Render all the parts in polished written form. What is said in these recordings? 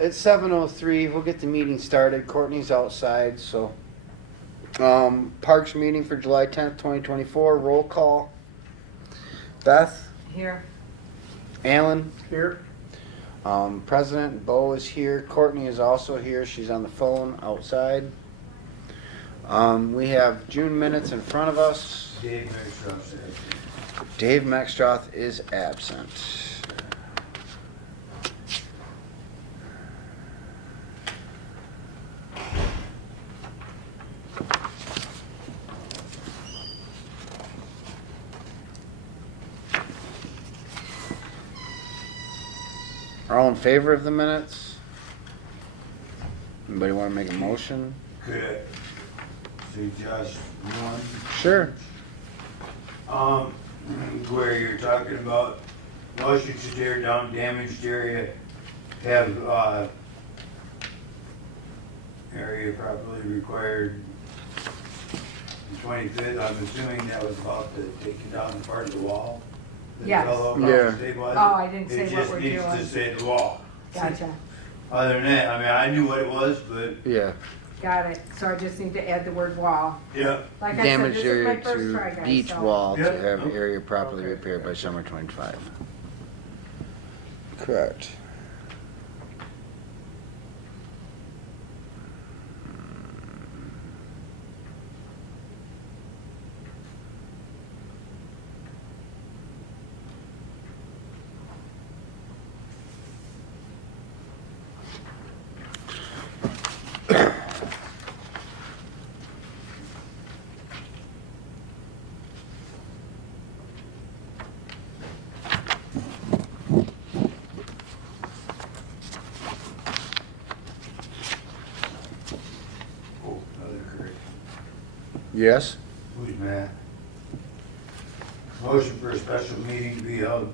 it's 7:03. We'll get the meeting started. Courtney's outside, so. Parks meeting for July 10th, 2024. Roll call. Beth? Here. Alan? Here. President Bo is here. Courtney is also here. She's on the phone outside. We have June minutes in front of us. Dave Maxtroth is absent. All in favor of the minutes? Anybody want to make a motion? Could I suggest one? Sure. Where you're talking about motion to tear down damaged area, have, area properly required 25th, I'm assuming that was about the taking down the part of the wall? that Yes. fell over Yeah. and stabilized it? Oh, I didn't say what we're It just doing. needs to say the wall. Gotcha. Other than that, I mean, I knew what it was, but, Yeah. Got it. So I just need to add the word wall. yeah. Like I said, Damaged this is area my first try, to guys. beach so- wall to Yeah. have area properly Okay. repaired by summer 25. Correct. Oh, another correction. Yes? Who's Matt? Motion for a special meeting to be held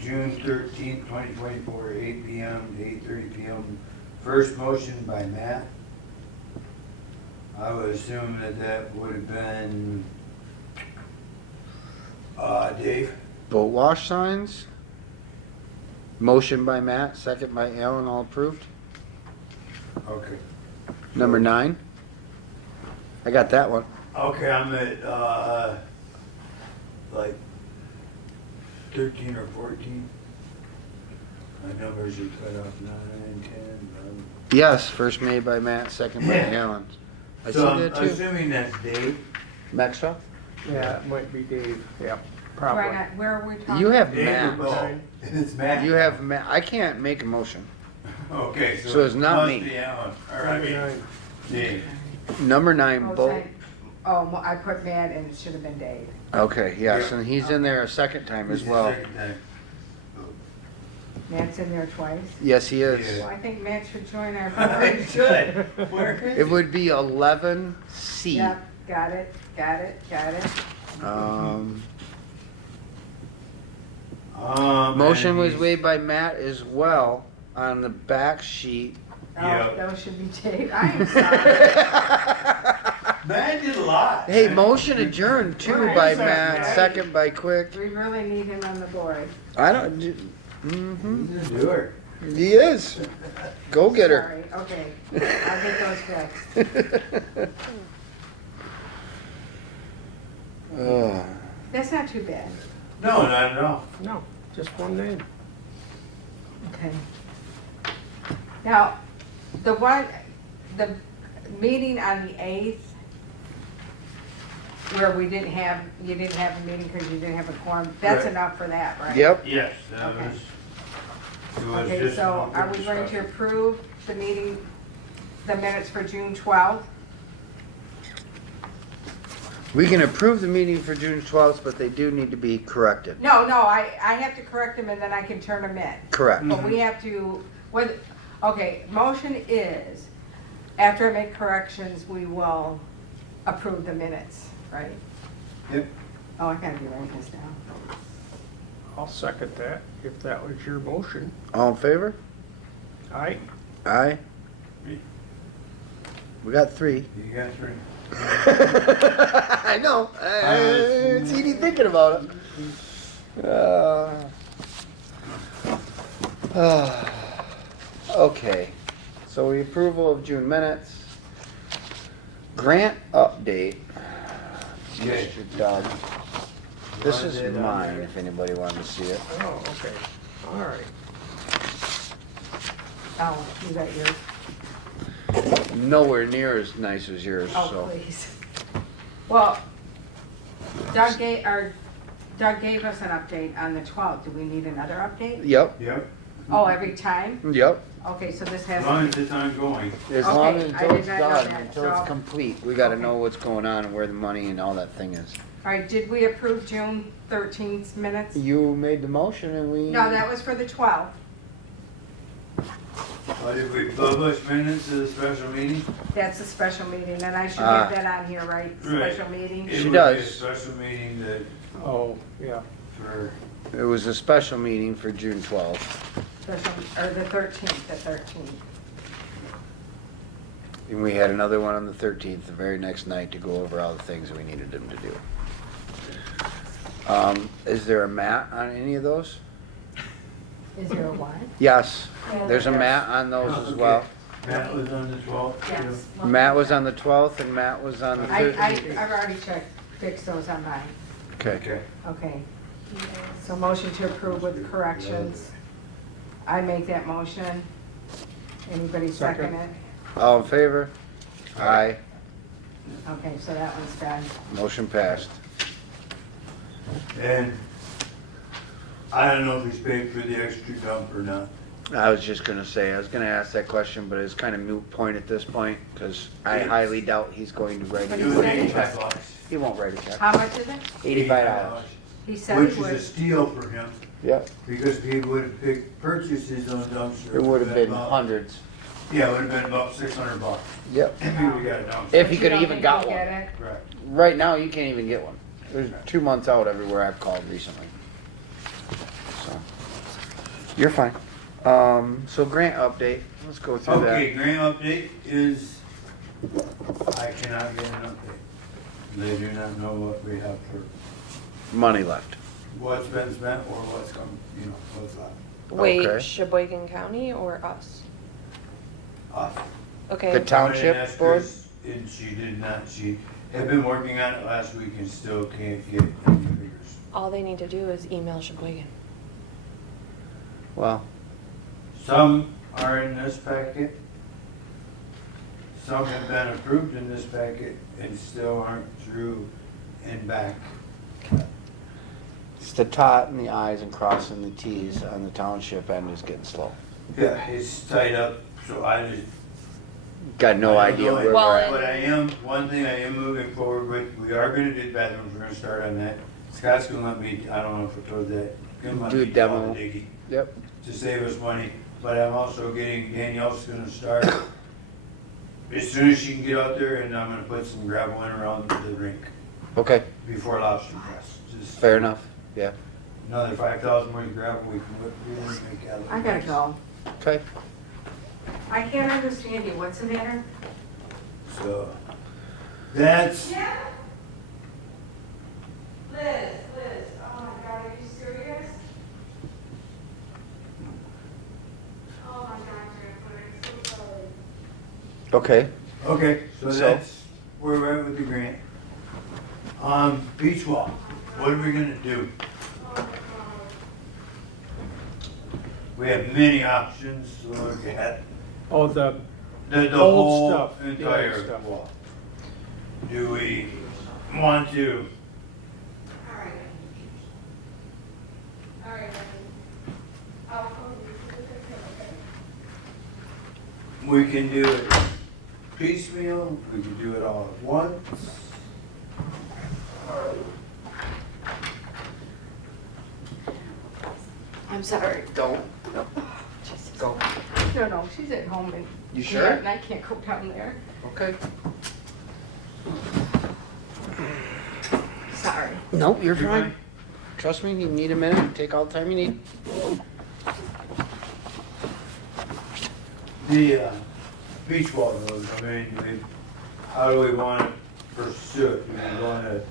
June 13th, 2024, 8 p.m. to 8:30 p.m. First motion by Matt. I would assume that that would have been Dave. Boat wash signs? Motion by Matt, second by Alan, all approved. Okay. Number 9? I got that one. Okay, I'm at like 13 or 14. My numbers are cut off 9, 10, 11. Yes, first made by Matt, second by Yeah. Alan. I see So I'm that too. assuming that's Dave. Maxwell? Yeah, it might be Dave. Yep, Why probably. not? Where are we talking? You have Dave or Matt. Bo? It's Matt. You have Matt. I can't make a motion. Okay, So it's not must me. be Alan, or I mean, Dave. Number 9, Oh, boat. sorry. Oh, I put Matt and it should have been Dave. Okay, yes, Yeah. and he's in there a second time as This is well. second time. Matt's in there twice. Yes, he is. Yeah. Well, I think Matt should join our I board. should. Where is It would be 11C. Yep, got it, got it, got it. Motion and was he's- made by Matt as well on the back sheet. Oh, Yeah. those should be Dave. I am sorry. Matt did a lot. Hey, motion adjourned too Right. by Yes, Matt, right. second by Quick. We really need him on the board. I don't. Mm-hmm. He's a doer. He is. Go get her. Sorry, okay. I'll get those fixed. Oh. That's not too bad. No, not at all. No, just one name. Okay. Now, the meeting on the 8th, where you didn't have a meeting because you didn't have a quorum, that's Right. enough for that, right? Yep. Yes, that Okay. was. It was Okay, just so an are open we going to discussion. approve the meeting, the minutes for June 12th? We can approve the meeting for June 12th, but they do need to be corrected. No, I have to correct them and then I can turn them in. Correct. But we have to, okay, motion is, after I make corrections, we will approve the minutes, right? Yep. Oh, I gotta be writing this down. I'll second that, if that was your motion. All in favor? Aye. Aye. Me. We got 3. You got 3. I know. It's easy thinking about it. Okay, so the approval of June minutes. Grant update. Okay. Mr. Doug. This Want is it on mine, there? if anybody wanted to see it. Oh, okay, all right. Oh, you got yours? Nowhere near as nice as yours, Oh, so. please. Well, Doug gave us an update on the 12th. Do we need another update? Yep, Yep, Oh, every time? yep. Okay, so this as has, long as it's ongoing. As Okay, long as I until did it's not know done, that, until so- it's complete, we gotta Okay. know what's going on and where the money and all that thing is. all right, did we approve June 13th minutes? You made the motion and we. No, that was for the 12th. Did we publish minutes of the special meeting? That's a special meeting, and I should Ah. have that on here, right? Right. Special meeting? It She would be does. a special meeting that, Oh, yeah. for, It was a special meeting for June 12th, Special, or the 13th, the 13th. and we had another one on the 13th, the very next night, to go over all the things we needed them to do. Is there a mat on any of those? Is there a what? Yes, Yeah, there's a there mat on those Oh, as okay. well. Matt was on the 12th? Yes. Matt was on the 12th and Matt was on the I've 13th. already fixed those on mine. Okay, Okay. Okay. So motion to approve with corrections. I make that motion. Anybody second Second. it? all in favor? Aye, Okay, so that one's done. motion passed. And I don't know if he's paid for the extra dump or not. I was just gonna say, I was gonna ask that question, but it's kind of moot point at this point, because I highly doubt he's going to write But It it. he was said- 85 bucks. He won't write a check. How much is it? $85. He said Which it is a would. steal for him, Yep, because if he would have purchased his own dumpster. it would have been about- hundreds. Yeah, it would have been about 600 bucks. Yep. If he would've got a dumpster. If he You could don't even think got he'll one. get it? Right. Right now, you can't even get one. There's 2 months out everywhere I've called recently. So, you're fine. So grant update, let's go through that. Okay, grant update is, I cannot get an update. They do not know what we have for, Money left. what's been spent or what's come, what's left. Wait, Okay. Sheboygan County or us? Us. Okay. The township I asked board? Chris, and she did not, she had been working on it last week and still can't get any figures. All they need to do is email Sheboygan. Well, Some are in this packet. Some have been approved in this packet and still aren't through and back. it's the dot and the i's and crossing the t's on the township end is getting slow. Yeah, it's tied up, so I just. Got no I don't idea know where it. we're Well, at. But one thing I am moving forward with, we are gonna do bathrooms, we're gonna start on that. Scott's gonna let me, I don't know if I told that, gonna let Do a me do all demo. the digging Yep, to save us money. But I'm also getting, Danielle's gonna start, as soon as she can get out there, and I'm gonna put some gravel in around the rink okay, before lobster press. Just fair enough, yeah. another 5,000 worth of gravel we can whip through and make out. I gotta go. Okay, I can't understand you. What's the matter? So, that's, Liz, oh my God, are you serious? Oh my God, Jennifer, I'm so sorry. okay, okay, so So- that's where we're at with the grant. Beach walk, what are we gonna do? We have many options to look at. Oh, the The old whole stuff. the old entire stuff. wall. Do we want to, All right. All right. I'll call you. we can do it piecemeal, we can do it all at once. I'm sorry. don't, go. No, she's at home and. You sure? And I can't go down there. Okay. Sorry. Nope, you're You fine. fine? Trust me, you need a minute, take all the time you need. The beach wall road, I mean, how do we want to pursue it? Do we want to,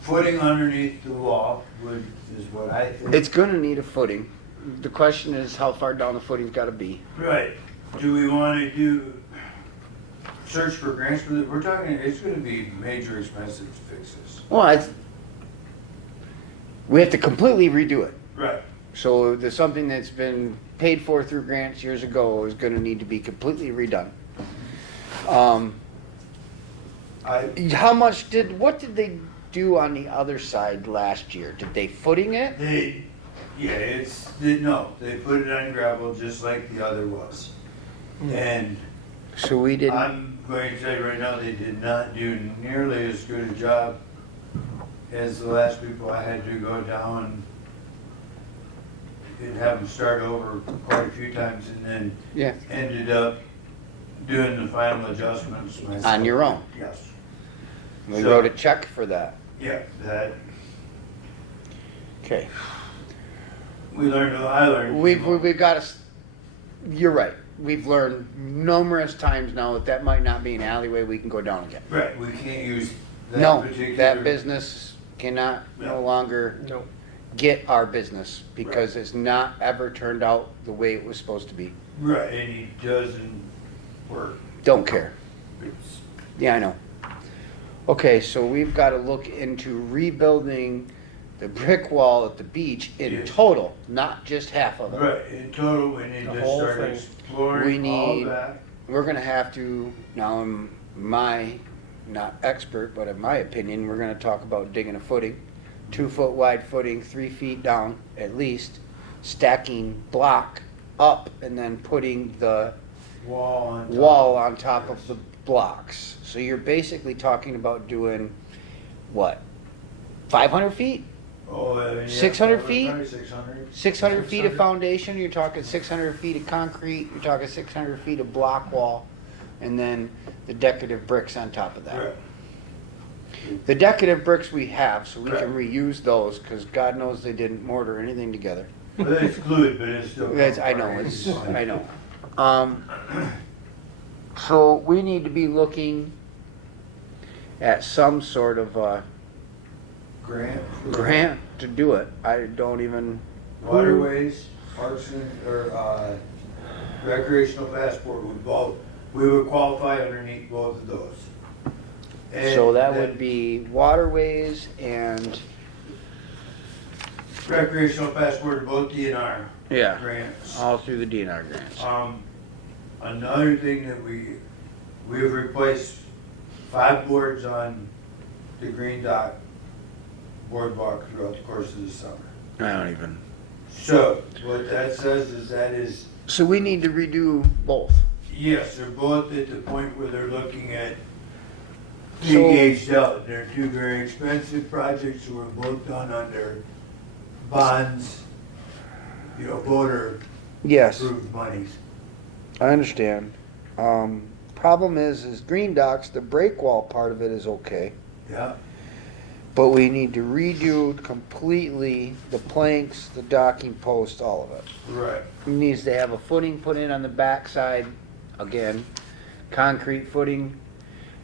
footing underneath the wall is what I think. It's gonna need a footing. the question is how far down the footing's gotta be. Right. Do we wanna do, search for grants for we're talking, it's gonna be major expensive to fix this. Well, we have to completely redo it. Right. So there's something that's been paid for through grants years ago is gonna need to be completely redone. What did they do on the other side last year? Did they footing it? They put it on gravel just like the other was. And So we didn't, I'm going to tell you right now, they did not do nearly as good a job as the last people. I had to go down and have them start over quite a few times and then yeah, ended up doing the final adjustments myself. on your own. Yes. We So- wrote a check for that. Yeah, that, Okay. I learned. We've got to, you're right. We've learned numerous times now that might not be an alleyway we can go down again. Right, we can't use that No, particular. that business cannot no No. longer No. get our business because it's not ever turned out the way it was supposed to be. Right, and he doesn't work. Don't care. It's, Yeah, I know. Okay, so we've got to look into rebuilding the brick wall at the beach in Yeah. total, not just half of it. right, in total, we need The to whole start thing. We exploring all need- that. We're gonna have to, now not expert, but in my opinion, we're gonna talk about digging a footing, 2 foot wide footing, 3 feet down at least, stacking block up and then putting the wall on top of the blocks. So you're basically talking about doing, what, 500 feet? Oh, yeah. 600 feet? Probably 600. 600 feet of foundation, you're talking 600 feet of concrete, you're talking 600 feet of block wall, and then the decorative bricks on top of that. Right. The decorative bricks we have, so we can Right. reuse those, because God knows they didn't mortar anything together. Well, it's glued, but it's still. I know, I know. So we need to be looking at some sort of grant to do it. I don't even. Waterways, parks and, or, recreational passport, we would qualify underneath both of those. And So that then would be waterways and, recreational passport, both DNR yeah, grants. all through the DNR grants. Another thing that we've replaced 5 boards on the Green Dock boardwalk throughout the course of the summer. I don't even. So, what that says is that is, So we need to redo both. yes, they're both at the point where they're looking at So- being gauged out. They're 2 very expensive projects that were both done under bonds, voter Yes, approved monies. I understand. Problem is Green Docks, the break wall part of it is okay. Yeah, But we need to redo completely the planks, the docking post, all of it. right. It needs to have a footing put in on the backside, again, concrete footing,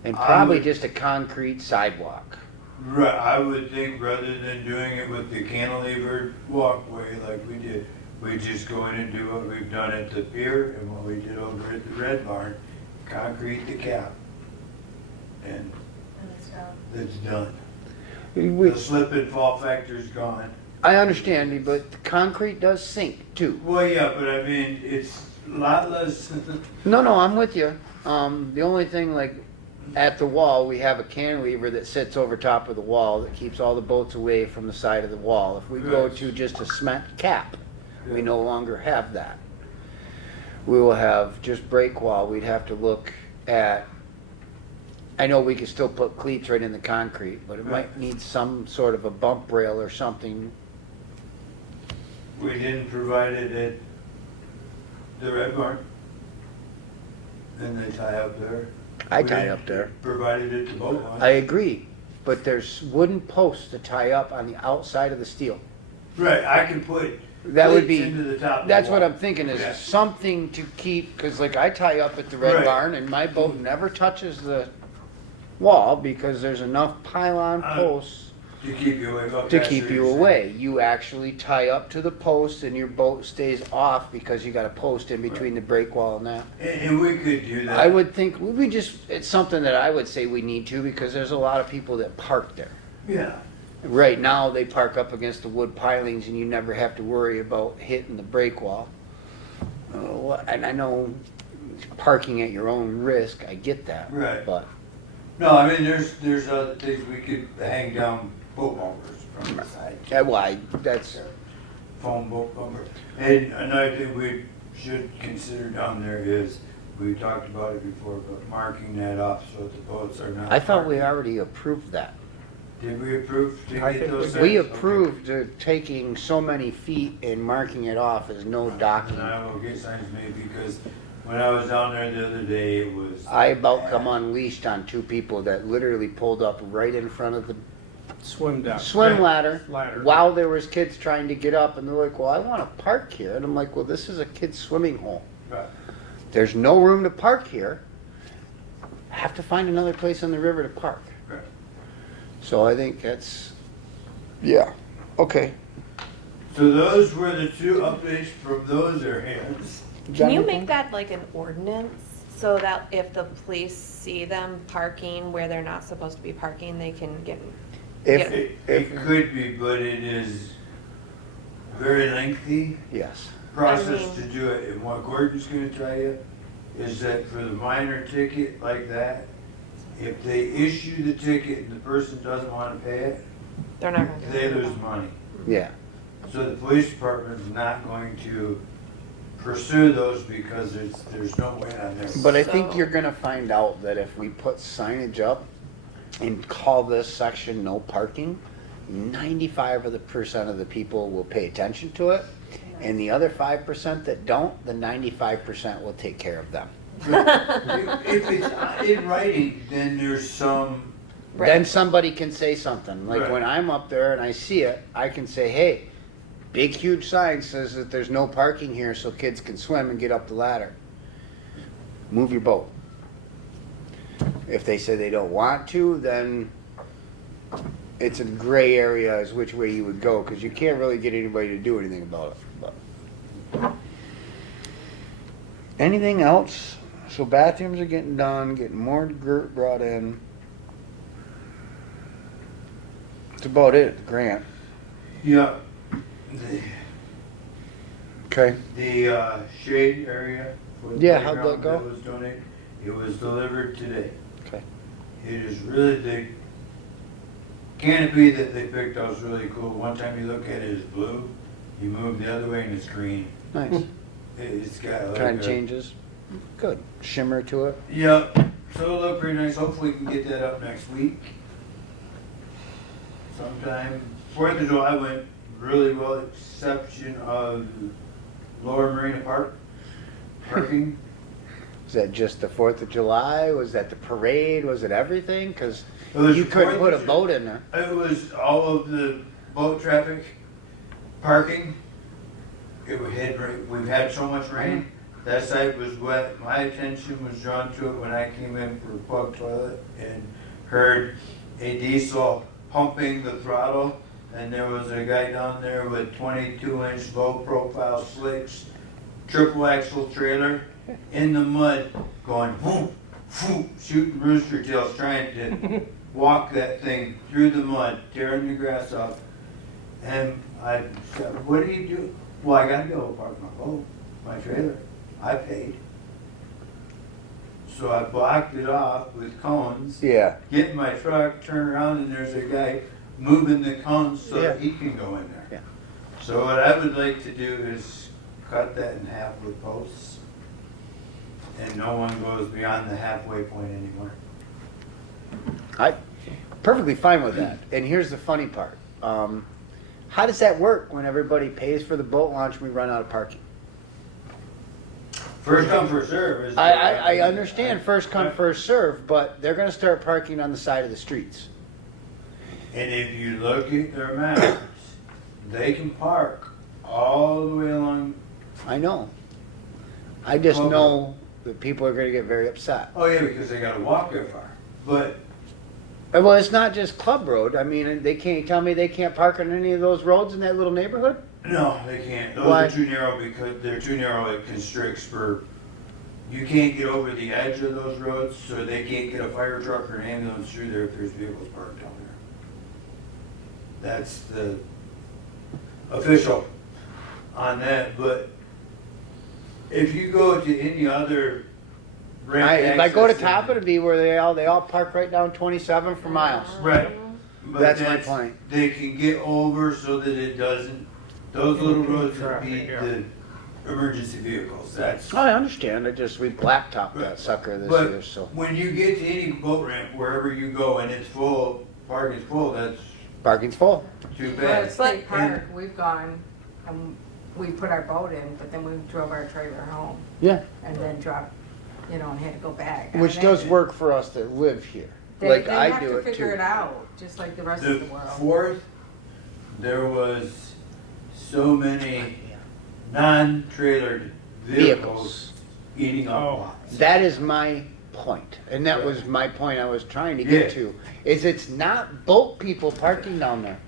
and I probably would- just a concrete sidewalk. Right, I would think rather than doing it with the cantilevered walkway like we did, we just go in and do what we've done at the pier and what we did over at the Red Barn, concrete the cap. And it's done. We- The slip and fall factor's gone. I understand, but the concrete does sink too. Well, yeah, but I mean, it's a lot less, No, I'm with you. The only thing, like, at the wall, we have a cantilever that sits over top of the wall that keeps all the boats away from the side of the wall. If we go Right. to just a cement cap, we no longer have that. We will have just break wall. We'd have to look at, I know we could still put cleats right in the concrete, but it might need some sort of a bump rail or something. we didn't provide it at the Red Barn. And they tie up there. I We tie didn't up there. Provided it to boat launch. I agree, but there's wooden posts to tie up on the outside of the steel. Right, I can put That would cleats be, into the top of the that's what wall. I'm thinking, is Yeah. something to keep, because like I tie up at the Red Right. Barn and my boat never touches the wall because there's enough pylon posts. To keep you away. to keep you away. You actually tie up to the post and your boat stays off because you got a post in between the break wall and that. And we could do that. I would think, it's something that I would say we need to, because there's a lot of people that park there. Yeah. Right now, they park up against the wood pilings and you never have to worry about hitting the break wall. And I know parking at your own risk, I get that. Right. But, No, I mean, there's other things we could hang down boat bumpers from the side. yeah, well, that's, Foam boat bumper. And another thing we should consider down there is, we talked about it before, but marking that off so that the boats are not. I thought we parked. already approved that. Did we approve to I get think those? We signs? Okay. approved taking so many feet and marking it off as no docking. And I will get signs made because when I was down there the other day, it was. I about come unleashed on two people that literally pulled up right in front of the Swim down. swim ladder Ladder. while there was kids trying to get up, and they're like, well, I want to park here. And I'm like, well, this is a kid's swimming hole. Right. There's no room to park here. Have to find another place on the river to park. Right. So I think that's, yeah, okay. So those were the two updates from those areas. Can you make that like an ordinance so that if the police see them parking where they're not supposed to be parking, they can get? If, It could be, but it is very lengthy yes, process I mean- to do it. And what Gordon's gonna tell you is that for the minor ticket like that, if they issue the ticket and the person doesn't wanna pay it, They're not gonna do they it. lose money. yeah. So the police department's not going to pursue those because there's no way on there. But I think So- you're gonna find out that if we put signage up and call this section no parking, 95% of the people will pay attention to it. And the other 5% that don't, the 95% will take care of them. If it's in writing, then there's some, Right. Then somebody can say something. Like Right. when I'm up there and I see it, I can say, hey, big huge sign says that there's no parking here so kids can swim and get up the ladder. Move your boat. If they say they don't want to, then it's a gray area as which way you would go, because you can't really get anybody to do anything about it. But. Anything else? So bathrooms are getting done, getting more dirt brought in. That's about it, the grant. yeah, Okay. the shade area for the Yeah, how'd that playground go? that was donated, it was delivered today. Okay. It is really, the canopy that they picked out is really cool. One time you look at it, it's blue, you move the other way and it's green. Nice. It's got like Kind a- of changes. Good. Shimmer to it. Yeah, so it'll look pretty nice. Hopefully we can get that up next week. Sometime. 4th of July went really well, exception of Lower Marina Park parking. Was that just the 4th of July? Was that the parade? Was it everything? Because It was you couldn't 4th put a of boat in there. It was all of the boat traffic, parking. We've had so much rain. That site was wet. My attention was drawn to it when I came in for a plug toilet and heard a diesel pumping the throttle. And there was a guy down there with 22-inch low profile slicks, triple axle trailer in the mud going whoop, whoop, shooting rooster tails, trying to walk that thing through the mud, tearing the grass up. And I said, what do you do? Well, I gotta go park my boat, my trailer. I paid. So I blocked it off with cones, Yeah. get in my truck, turn around, and there's a guy moving the cones so that he can go in there. Yeah. So what I would like to do is cut that in half with posts, and no one goes beyond the halfway point anymore. I perfectly fine with that. And here's the funny part. How does that work when everybody pays for the boat launch and we run out of parking? First come, first serve. Is I understand first come, first serve, but they're going to start parking on the side of the streets. And if you look at their maps, they can park all the way along. I know. I just Okay. know that people are going to get very upset. Oh yeah, because they gotta walk that far. But Well, it's not just Club Road. I mean, they can't tell me they can't park on any of those roads in that little neighborhood? No, they can't. Those Why? are too narrow because they're too narrow. It constricts for, you can't get over the edge of those roads, so they can't get a fire truck or an ambulance through there if there's vehicles parked down there. That's the official on that, but if you go to any other ramp If I go to access top, it'd be where they all park right down 27 for miles. Right. But That's my point. They can get over so that it doesn't, those little roads would be Traffic, yeah. the emergency vehicles, that's. I understand. We blacktopped that sucker this year, But so. when you get to any boat ramp, wherever you go and it's full, parking's full, that's Parking's full. too Well, bad. at State And- Park, we've gone, and we put our boat in, but then we drove our trailer home Yeah. and then dropped, and had to go back. Which And does then work for us that live here. They Like they I have do to it figure too. it out, just like the rest The of the world. 4th, there was so many non-trailered vehicles eating up Oh. lots. That is my point, and that was my point I was trying to get Yeah. to. Is it's not boat people parking down there.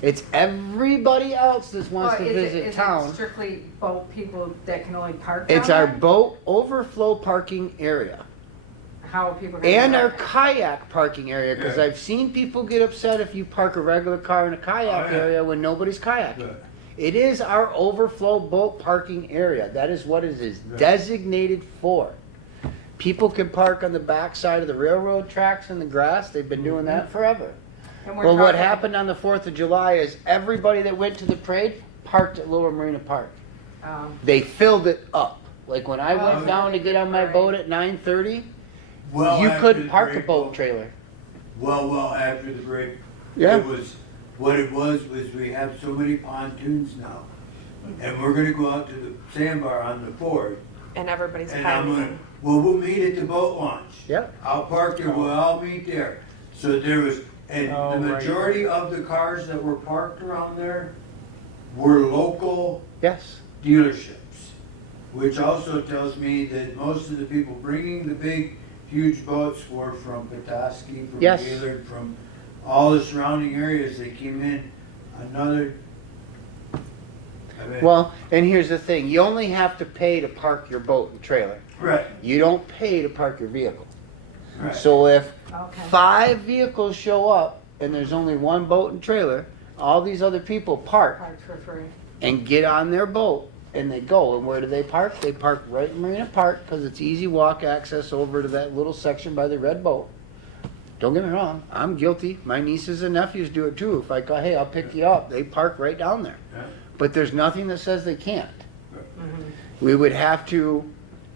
It's everybody else that wants Well, to visit is town. it strictly boat people that can only park It's down our there? boat overflow parking area. How are people gonna And do our that? kayak parking area, because Yeah. I've seen people get upset if you park a regular car in a kayak Oh, yeah. area when nobody's kayaking. But It is our overflow boat parking area. That is what it is Right. designated for. People can park on the backside of the railroad tracks in the grass. They've been doing that forever. And we're Well, what talking- happened on the 4th of July is everybody that went to the parade parked at Lower Marina Park. They filled it up. Like when I Oh, went down to get on my right. boat at 9:30, well you after couldn't the park a break, boat trailer. Well, after the break, Yeah. it was, what it was we have so many pontoons now. And we're gonna go out to the sandbar on the 4th, And everybody's and I'm piling gonna, in. well, we'll meet at the boat launch. Yep. I'll park there, we'll all meet there. So there was, and Oh, the right. majority of the cars that were parked around there were local Yes. dealerships. Which also tells me that most of the people bringing the big, huge boats were from Petoskey, from Yes. Gaylord, from all the surrounding areas. They came in another. I mean, Well, and here's the thing. You only have to pay to park your boat and trailer. right, You don't pay to park your vehicle. right. So if Okay. 5 vehicles show up and there's only 1 boat and trailer, all these other people park Parked for free. and get on their boat and they go. And where do they park? They park right in Marina Park because it's easy walk access over to that little section by the red boat. Don't get me wrong, I'm guilty. My nieces and nephews do it too. If I go, hey, I'll pick you up, they park right down there. Yeah. But there's nothing that says they can't. Mhm. We would have to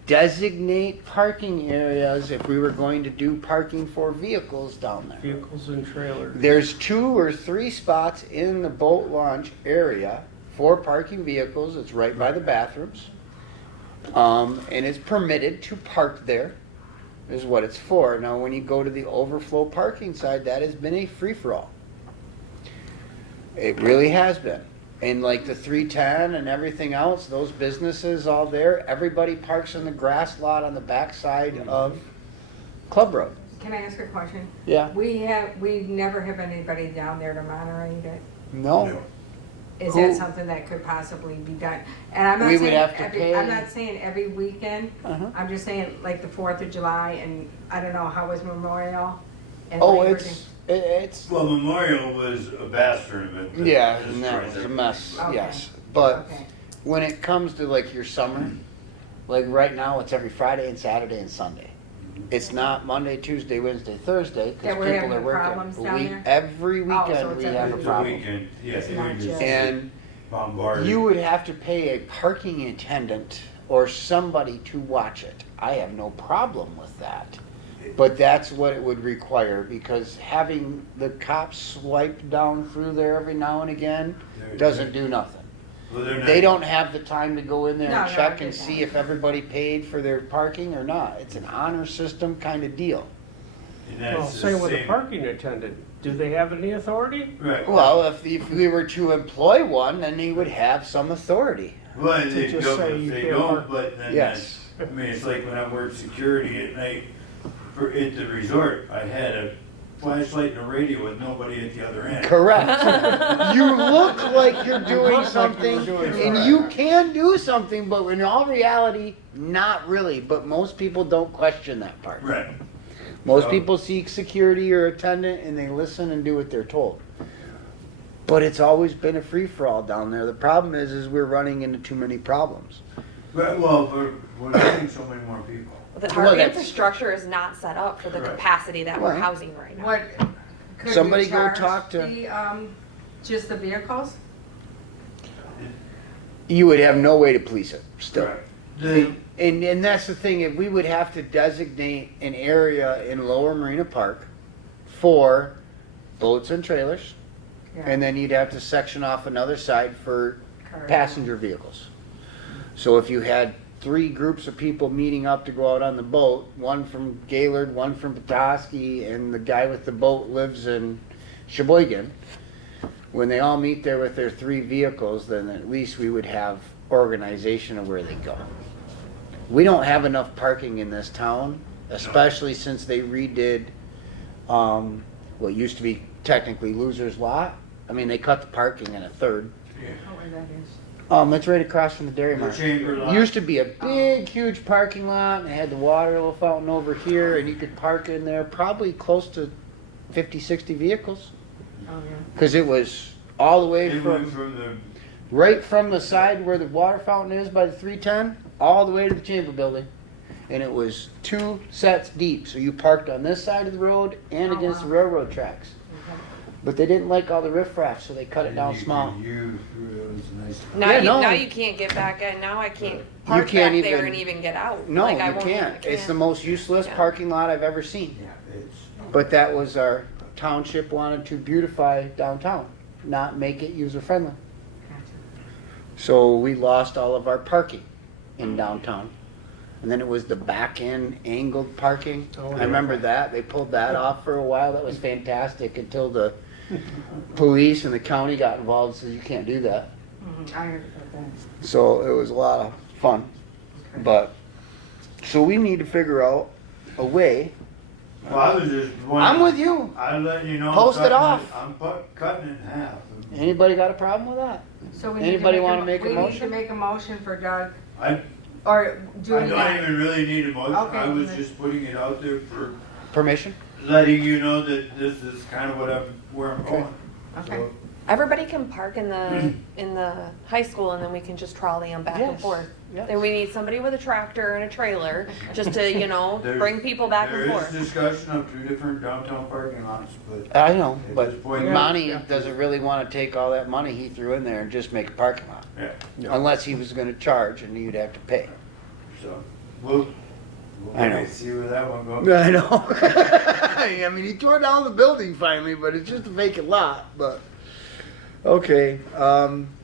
designate parking areas if we were going to do parking for vehicles down there. Vehicles and trailers. There's 2 or 3 spots in the boat launch area for parking vehicles. It's right by the bathrooms. And it's permitted to park there, is what it's for. Now, when you go to the overflow parking side, that has been a free-for-all. It really has been. And like the 310 and everything else, those businesses all there, everybody parks in the grass lot on the backside of Club Road. Can I ask a question? Yeah. We never have anybody down there to moderate it. No. Is Who- that something that could possibly be done? And I'm not We would saying have to every, I'm pay- not saying every weekend. Uh-huh. I'm just saying like the 4th of July and I don't know, how was Memorial? and Oh, Labor it's Well, Memorial was a bass tournament. yeah, Just and that right was there. a mess. Okay. Yes, Day? but Okay. when it comes to like your summer, like right now, it's every Friday and Saturday and Sunday. It's not Monday, Tuesday, Wednesday, Thursday because That we're people having are working. problems down there? Every Oh, weekend so it's we every have a It's problem. weekend, yeah, It's we not just just- And bombarded. you would have to pay a parking attendant or somebody to watch it. I have no problem with that. But that's what it would require because having the cops swipe down through there every now and again doesn't do nothing. Well, they're not- They don't have the time to go in there No, and no, check I and get see that. if everybody paid for their parking or not. It's an honor system kind of deal. and that's Well, the same with the same- parking attendant. Do they have any authority? Right. Well, if we were to employ one, then he would have some authority. Well, To they just don't, say if you they can't don't, park. but then Yes. that's, I mean, it's like when I worked security at night at the resort, I had flashlight and a radio with nobody at the other end. Correct. You look like you're doing look like you're something, doing and something. you can do something, but in all reality, not really. But most people don't question that part. Right. Most So- people seek security or attendant, and they listen and do what they're told. But it's always been a free-for-all down there. The problem is we're running into too many problems. But, well, we're getting so many more people. Our Well, that's- infrastructure is not set up for the Right. capacity that we're Right. housing right now. What, could we Somebody go charge talk to- the, just the vehicles? You would have no way to police it still. Right. The- And that's the thing, if we would have to designate an area in Lower Marina Park for boats and trailers, Yeah. and then you'd have to section off another side for Correct. passenger vehicles. So if you had 3 groups of people meeting up to go out on the boat, one from Gaylord, one from Petoskey, and the guy with the boat lives in Sheboygan, when they all meet there with their 3 vehicles, then at least we would have organization of where they go. We don't have enough parking in this town, especially since they redid what used to be technically Loser's Lot. I mean, they cut the parking in a third. Yeah. Oh, where that is. It's right across from the Dairy The Mart. chamber lot. Used to be a big, huge parking lot, and it had the water fountain over here, and you could park in there probably close to 50, 60 vehicles. Oh, yeah. Because it was all the way It went from, from the, right from the side where the water fountain is by the 310, all the way to the chamber building. And it was 2 sets deep, so you parked on this side of the road and Oh, against wow. the railroad tracks. Okay. But they didn't like all the riffraff, so they cut it down you- small. You, it was nice. Now, Yeah, you, no. now you can't get back in. Now I can't park can't back there even- and even get out. No, Like, I you won't- can't. I It's the most useless Yeah. parking lot I've ever seen. Yeah, it's. But that was our township wanted to beautify downtown, not make it user friendly. Gotcha. So we lost all of our parking in downtown. And then it was the back end angled parking. Oh, I yeah. remember that. They pulled that off for a while. That was fantastic until the police and the county got involved, so you can't do that. Mhm, I heard about that. So it was a lot of fun. Okay. But, so we need to figure out a way. Well, I was just I'm wondering. with you. I'm letting you know. I'm Post it cutting off. I'm cutting it in half. Anybody got a problem with that? So we need Anybody to wanna make a We need to motion? make a motion for Doug, I or do we don't even really need a motion. Okay. I was just putting it out there for Permission? letting you know that this is kind of where I'm Okay. going. Okay. So, Everybody can park in the high school, and then we can just trolley them back and Yes, forth. yes. Then we need somebody with a tractor and a trailer, just to, there's- bring people back and There forth. is discussion of 2 different downtown parking lots, but I know, At but this point- Monty Yeah. doesn't really want to take all that money he threw in there and just make a parking lot. yeah, Unless he was going to charge and you'd have to pay. so we'll I know. wait and see where that one goes. I know. I mean, he tore down the building finally, but it's just a vacant lot. But okay,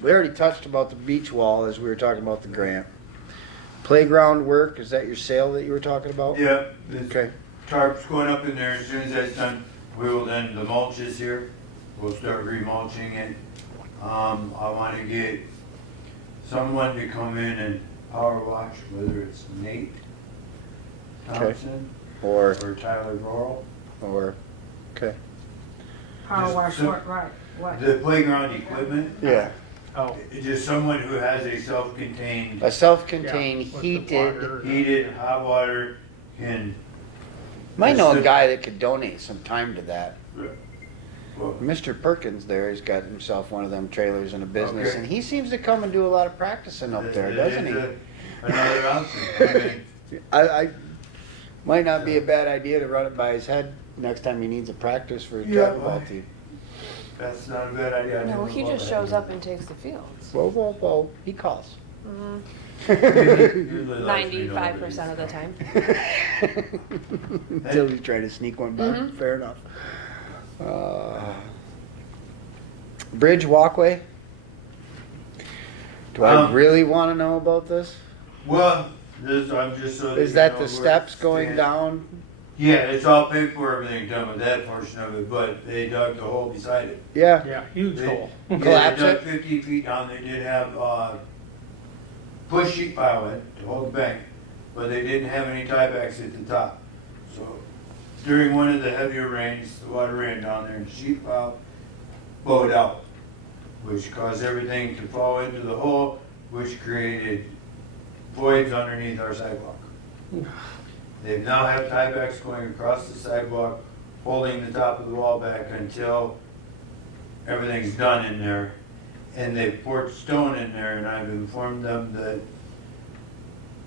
we already touched about the beach wall as we were talking about the grant. Playground work, is that your sale that you were talking about? Yeah, this Okay. tarp's going up in there. As soon as that's done, we will then, the mulch is here. We'll start remulching it. I want to get someone to come in and power wash, whether it's Nate Okay. Thompson Or or Tyler Roral. okay. power Just wash, so- what? The playground equipment, Yeah. Oh, just someone who has a self-contained, A self-contained, yeah, with the heated. water. heated hot water can, Might know a Just- guy that could donate some time to that. well, Mr. Perkins there, he's got himself one of them trailers in a business, Okay. and he seems to come and do a lot of practicing up there, it doesn't is he? Another option. I mean, I might not be a bad idea to run it by his head next time he needs a practice for a Yeah, travel ball why? team. That's not a bad idea. I No, never he thought just that. shows up and takes the fields. Whoa, whoa, whoa, he calls. Usually lets me know 95% of the that time. Until you try to sneak one by, Mhm. fair enough. Bridge walkway? Do I really want to know about this? Well, this, I'm just so. Is you that know the where steps it going stands. down? Yeah, it's all paid for, everything done with that portion of it, but they dug the hole beside it. Yeah, yeah, huge They- hole. Yeah, Collapse they dug it? 50 feet down, they did have, push sheet pile in to hold the bank, but they didn't have any tiebacks at the top, so. during one of the heavier rains, the water ran down there and the sheet pile bowed out, which caused everything to fall into the hole, which created voids underneath our sidewalk. They now have tiebacks going across the sidewalk, holding the top of the wall back until everything's done in there. And they poured stone in there, and I've informed them that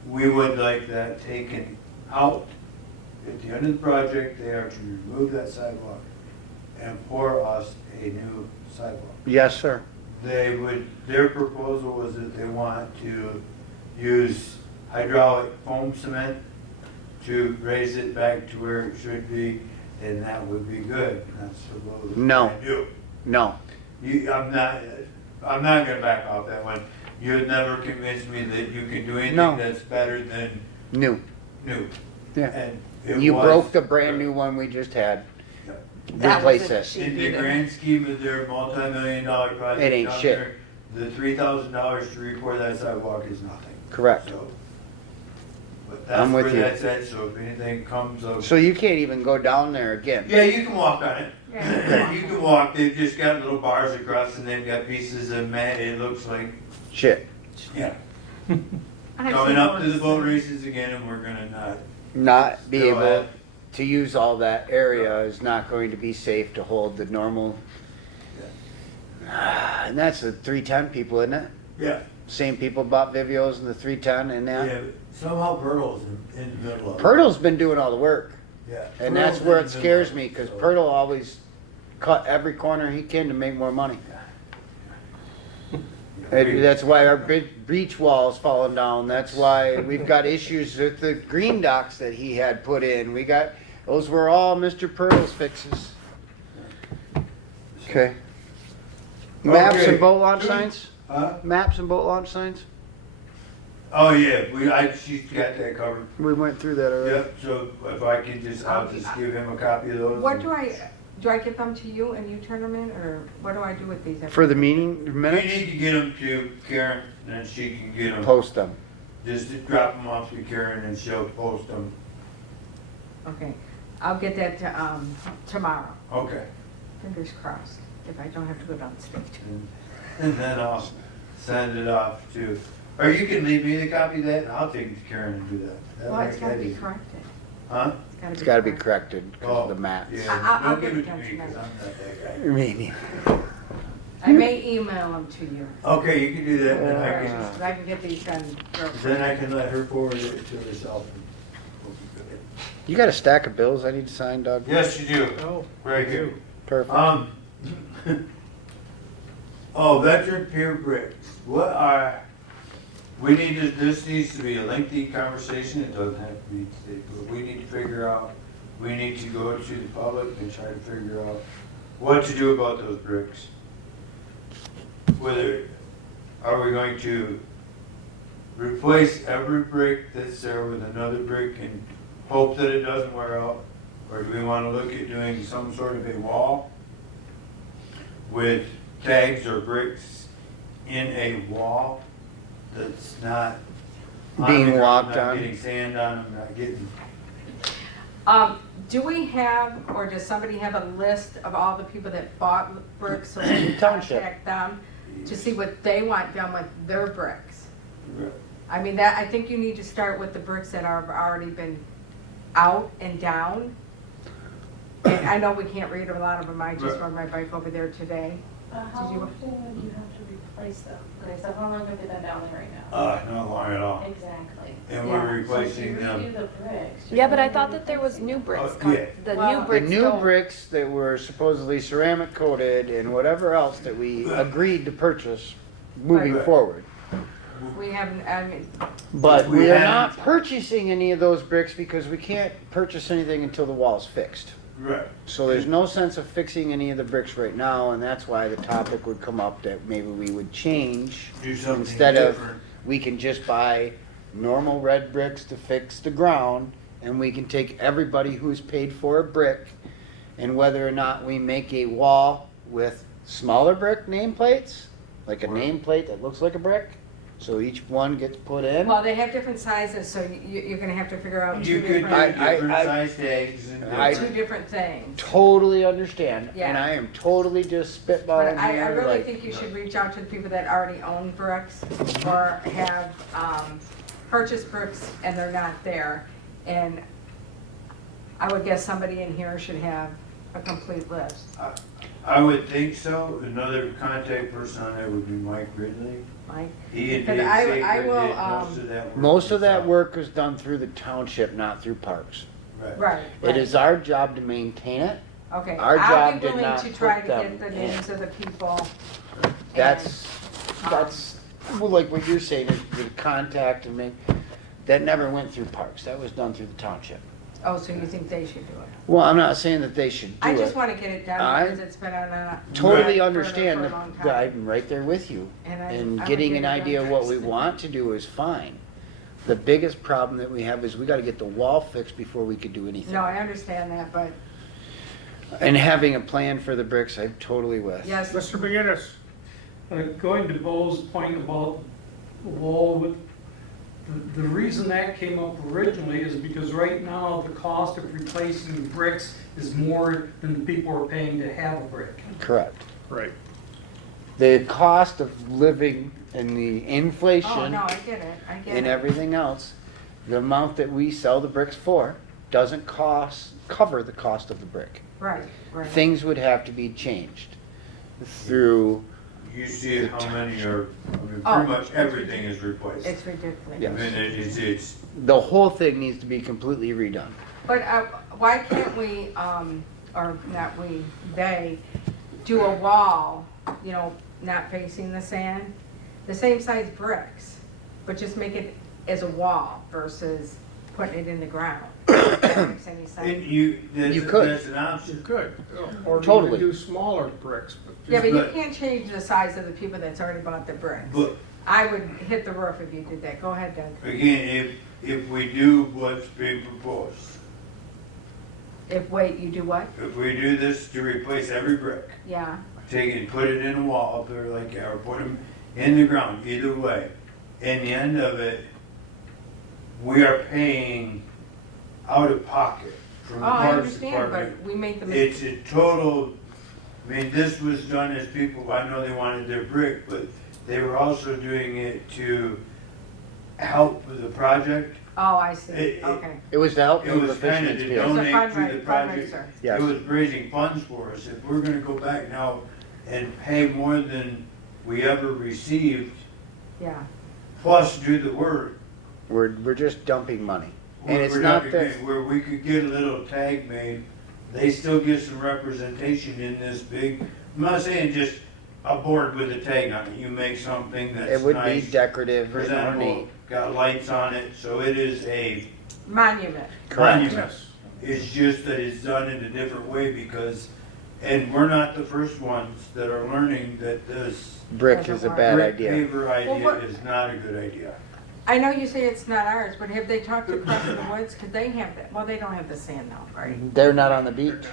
we would like that taken out. At the end of the project, they are to remove that sidewalk and pour us a new sidewalk. Yes, sir. Their proposal was that they want to use hydraulic foam cement to raise it back to where it should be, and that would be good. That's what No. I do. No. I'm not gonna back off that one. You had never convinced me that you can do anything No. that's better than New. new. Yeah. And it You was- broke the brand new one we just had. That Replace wasn't this. cheap In the either. grand scheme of their multi-million-dollar project It ain't down shit. there, the $3,000 to repair that sidewalk is nothing. Correct. So, but that's I'm with where you. that's at, so if anything comes of. So you can't even go down there again. Yeah, you can walk on it. Yeah, You can walk, they've just got little bars across and they've got pieces of mat, it looks like, Shit. yeah. I've Coming seen up to the worse. boat races again and we're gonna not. Not be Still able have- to use all that area is not going to be safe to hold the normal. And that's the 310 people, isn't it? Yeah, Same people bought Vivios and the 310 and that. yeah, somehow Pirtle's in the middle of it. Pirtle's been doing all the work. Yeah. And that's Pirtle's where in it the scares middle me, of it, because so- Pirtle always cut every corner he can to make more money. And that's why our beach wall is falling down. That's why we've got issues with the green docks that he had put in. Those were all Mr. Pirtle's fixes. Okay. Maps Okay. and boat launch signs? Huh? Maps and boat launch signs? Oh, yeah, she's got that covered. We went through that already. Yep, so if I can I'll just give him a copy of those. What do I give them to you and you turn them in, or what do I do with these? For the meeting You minutes, need to get them to Karen, and then she can get them. post them. Just to drop them off to Karen and she'll post them. Okay, I'll get that tomorrow, Okay. fingers crossed, if I don't have to go downstate. And then I'll send it off to, or you can leave me the copy of that and I'll take it to Karen and do that. That'll Well, it's make gotta that be easy. corrected. Huh? It's gotta be corrected because Oh, of the maps. Yeah, I'll don't get give it it to done me, because tonight. I'm not that guy. Maybe. I may email them to you, Okay, you can do that, then so I can get these done. real quick. then I can let her forward it to herself. and we'll be good. You got a stack of bills I need to sign, Doug? Yes, you do, Oh, right here. Perfect. Veteran Pier bricks, this needs to be a lengthy conversation, it doesn't have to be today, but we need to figure out, we need to go to the public and try to figure out what to do about those bricks. Whether, are we going to replace every brick that's there with another brick and hope that it doesn't wear out? Or do we want to look at doing some sort of a wall with tags or bricks in a wall that's not on Being the ground, walked not on. getting sand on them, not getting. Do we have, or does somebody have a list of all the people that bought bricks, so we can Township. contact them to see what they want done with their bricks? I mean, I think you need to start with the bricks that are already been out and down. And I know we can't read a lot of them, I just rode my bike over there today. How Did you- often would you have to replace them? Okay, so how long have they been down there right now? Not long at all. Exactly. And Yeah. we're So if replacing you them. redo the bricks. Yeah, but I thought that there was new bricks. Oh, yeah. The Well, new the The bricks new don't. bricks that were supposedly ceramic coated and whatever else that we agreed to purchase moving Right. forward. We haven't, I mean, But We we are haven't- not purchasing any of those bricks because we can't purchase anything until the wall's fixed. Right. So there's no sense of fixing any of the bricks right now, and that's why the topic would come up that maybe we would change. Do something Instead of, different. we can just buy normal red bricks to fix the ground, and we can take everybody who's paid for a brick, and whether or not we make a wall with smaller brick nameplates, like a Right. nameplate that looks like a brick, So each one gets put in? Well, they have different sizes, so you're gonna have to figure out You two could do different, different I- size tags and I- two different. different things. Totally understand, and Yeah. I am totally just But spitballing I here, really like, think you should reach out to the people that already own bricks or have, purchased bricks and they're not there. And I would guess somebody in here should have a complete list. I would think so. Another contact person on there would be Mike Ridley. Mike? He and But Dave I Saker will, did most of that work. most of that themselves. work is done through the township, not through parks. Right. Right, It right. is our job to maintain it. Okay, our I'll job be did willing not to try put to them get the in. names of the people. That's, well, like what you're saying, is the contact and make, that never went through parks, that was done through the township. Oh, so you think they should do it? Well, I'm not saying that they should do I just it. wanna get it I done because it's been on a. Totally for- understand, for a that long that time. I'm right there with you. And I And would getting get an it done idea of what we first. want to do is fine. The biggest problem that we have is we gotta get the wall fixed before we could do anything. No, I understand that, but And having a plan for the bricks, I'm totally with. yes, Mr. McGinnis, Going to Bo's point about the wall, the reason that came up originally is because right now the cost of replacing the bricks is more than the people are paying to have a brick. Correct. right. The cost of living and the oh, inflation no, I get it, I get and it. everything else, the amount that we sell the bricks for doesn't cover the cost of the brick. Right, right. Things would have to be changed through, You see how many are, I mean, Oh. pretty much everything is replaced. It's ridiculous. Yeah. I mean, it's, the whole thing needs to be completely redone. But why can't we, or not we, they, do a wall, you know, not facing the sand? The same size bricks, but just make it as a wall versus putting it in the ground. If that makes any and sense. you, You could. that's an You option. could, or you Totally. could do smaller bricks, but Yeah, but you but- can't change the size of the people that's already bought the bricks. But I would hit the roof if you did that. Go ahead, Doug. again, if we do what's being proposed, Wait, you do what? if we do this to replace every brick, Yeah, take it and put it in a wall up there like, or put them in the ground, either way. In the end of it, we are paying out of pocket from the oh, I Parks understand, Department. but we make the, It's a total, I mean, this was done as people, I know they wanted their brick, but they were also doing it to help with the project. oh, I see, it- okay. It was to help It with the was kind of fisherman's to field. It's a donate to the project. fundraiser. Yes. It was raising funds for us. If we're gonna go back now and pay more than we ever received, Yeah, plus do the work. We're just dumping money. And it's we're not not that, getting- Where we could get a little tag made, they still get some representation in this big, I'm not saying just a board with a tag on it. You make something that's it would be nice, decorative and presentable, neat. got lights on it, so it is a monument. Correct. monument. yes. It's just that it's done in a different way because, and we're not the first ones that are learning that this Brick is a bad brick idea. paver idea what- is not a good idea. I know you say it's not ours, but have they talked to Cross in the Woods? Cause they have that, well, they don't have the sand though, right? They're not on the beach.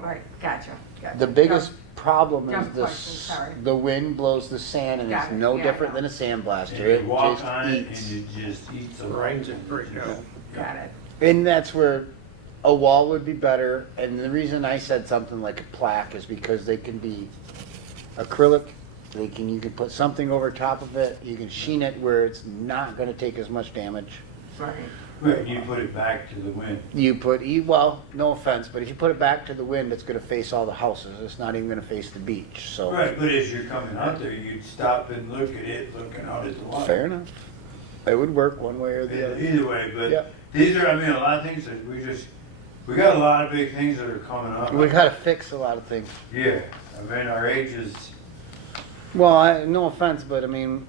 Right, gotcha. The biggest problem is Dumb question, sorry. the wind blows the sand and it's Got it, no yeah, different I than know. a sandblaster. And It you walk just on it and eats. it just eats the Grinds light. it right down. Got it. And that's where a wall would be better. And the reason I said something like a plaque is because they can be acrylic. You can put something over top of it. You can sheen it where it's not gonna take as much damage. Right. Right, you put it back to the wind. Well, no offense, but if you put it back to the wind, it's gonna face all the houses. It's not even gonna face the beach, so. Right, but as you're coming out there, you'd stop and look at it, looking out at the water. Fair enough. It would work one way or the other. Either way, but Yep. these are, I mean, a lot of things that we got a lot of big things that are coming up. We gotta fix a lot of things. Yeah, I mean, our age is, Well, no offense, but I mean,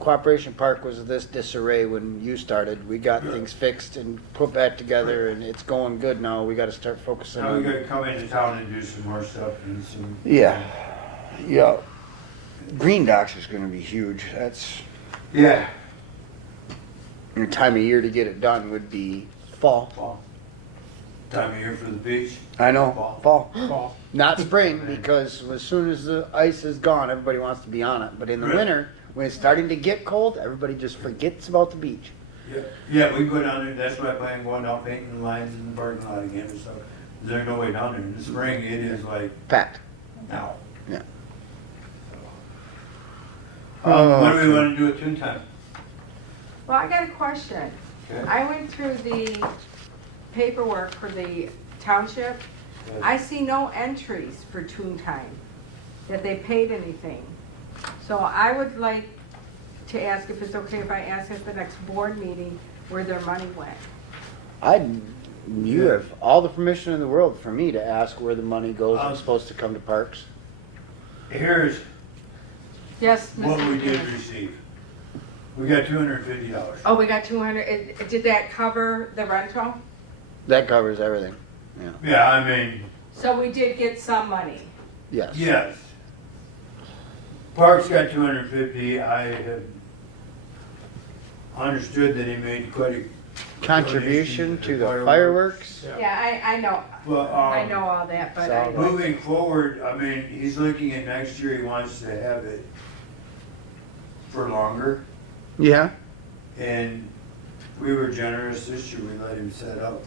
Cooperation Park was this disarray when you started. We got things fixed and put back together and it's going good now. We gotta start focusing now we on. gotta come into town and do some more stuff and some. Yeah, yeah. Green Docks is gonna be huge. That's, Yeah. the time of year to get it done would be fall. Fall. Time of year for the beach? I know, fall. Fall. Not spring, because as soon as the ice is gone, everybody wants to be on it. But in the Right. winter, when it's starting to get cold, everybody just forgets about the beach. Yeah, yeah, we go down there, that's why I plan on going out painting the lines in the parking lot again and stuff. There's no way down there. In the spring, it is like, Packed. now. Yeah. What do we wanna do at TooonTime? Well, I got a question. Okay. I went through the paperwork for the township. I see no entries for TooonTime, that they paid anything. So I would like to ask if it's okay if I ask at the next board meeting where their money went. You have all the permission in the world for me to ask where the money goes. Um, It's supposed to come to parks. Here's Yes, what we Mrs. did receive. We got $250. Oh, we got 200, did that cover the rental? That covers everything. Yeah. Yeah, I mean, So we did get some money. Yes. yes. Parks got 250. I had understood that he made quite a Contribution to the fireworks. Yeah, I know, Well, I know all that, but I, moving forward, I mean, he's looking at next year, he wants to have it for longer. Yeah. And we were generous this year, we let him set up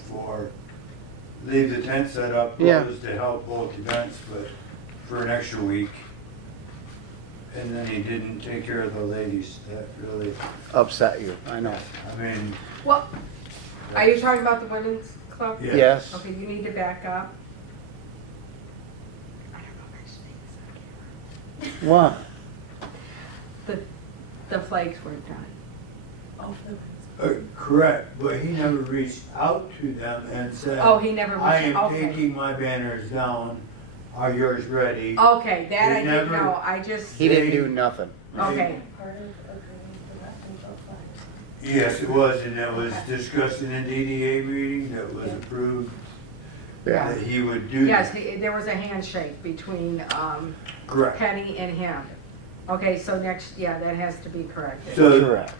leave the tent set up, Yeah. closed to help both events, but for an extra week. And then he didn't take care of the ladies, that really, Upset you. I know. I mean. well, are you talking about the women's club? Yeah. Yes. Okay, you need to back up. I don't know if I should say this on camera. What? The flags weren't done. Correct, but he never reached out to them and said. Oh, he never I reached, am okay. taking my banners down, are yours ready? Okay, that I He didn't never- know, I just, He didn't do nothing. okay. Part of agreeing to that until flags. Yes, it was, and that was discussed in a DDA meeting that was approved, Yeah. that he would do Yes, that. there was a handshake between Correct. Penny and him. Okay, so next, yeah, that has to be corrected. So Correct.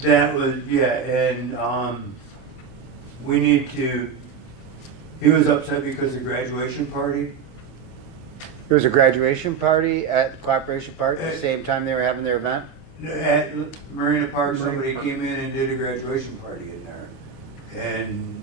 that was, yeah, and, we need to, he was upset because of graduation party. There was a graduation party at Cooperation Park at the Uh, same time they were having their event. At Marina Park, somebody came in and did a graduation party in there. And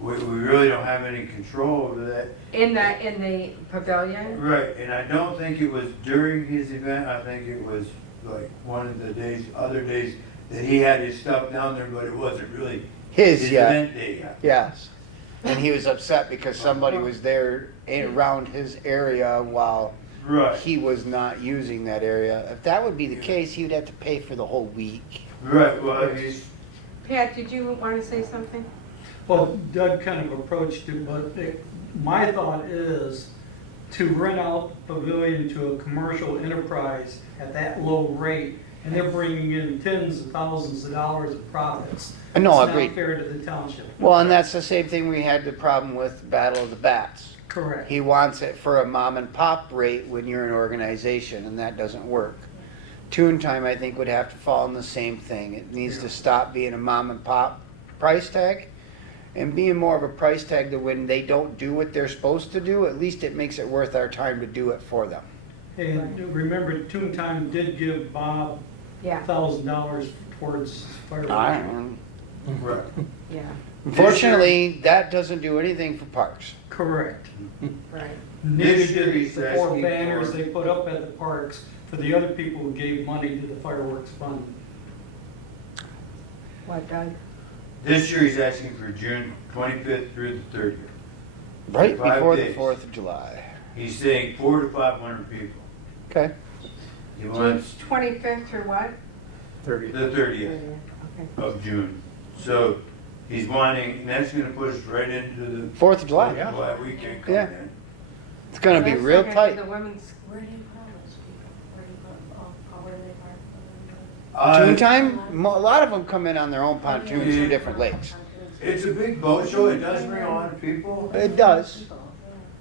we really don't have any control over that. In the pavilion? Right, and I don't think it was during his event, I think it was like one of the days, other days that he had his stuff down there, but it wasn't really His, yeah. event day yet. Yes. And he was upset because somebody was there around his area while Right, he was not using that area. If that would be the case, he would have to pay for the whole week. right, well, he's, Pat, did you want to say something? Well, Doug kind of approached it, but my thought is to rent out the pavilion to a commercial enterprise at that low rate, and they're bringing in tens of thousands of dollars of profits. No, It's agreed. not fair to the township. Well, and that's the same thing we had the problem with Battle of the Bats. Correct. He wants it for a mom and pop rate when you're an organization, and that doesn't work. TooonTime, I think, would have to fall in the same thing. It needs to stop being a mom and pop price tag and being more of a price tag that when they don't do what they're supposed to do, at least it makes it worth our time to do it for them. And remember, TooonTime did give Bob Yeah, $1,000 towards fireworks. right. yeah, Unfortunately, that doesn't do anything for parks. Correct. right. Neither This year did he's the 4 asking banners for- they put up at the parks for the other people who gave money to the fireworks fund. What, Doug? This year he's asking for June 25th through the 30th. Right 5 before the days. 4th of July. He's saying 400 to 500 people. Okay. He June wants 25th or what? 30. the 30th Okay. of June. So he's wanting, and that's gonna push right into the 4th of July. Yeah. July weekend coming Yeah. in. It's going to be That's real okay for tight. The women's, Where do you put all those people? Where do you put, where do they park? Toon Time, a lot of them come in on their own pontoons from different lakes. It's a big boat show, it does bring a lot of people. It does.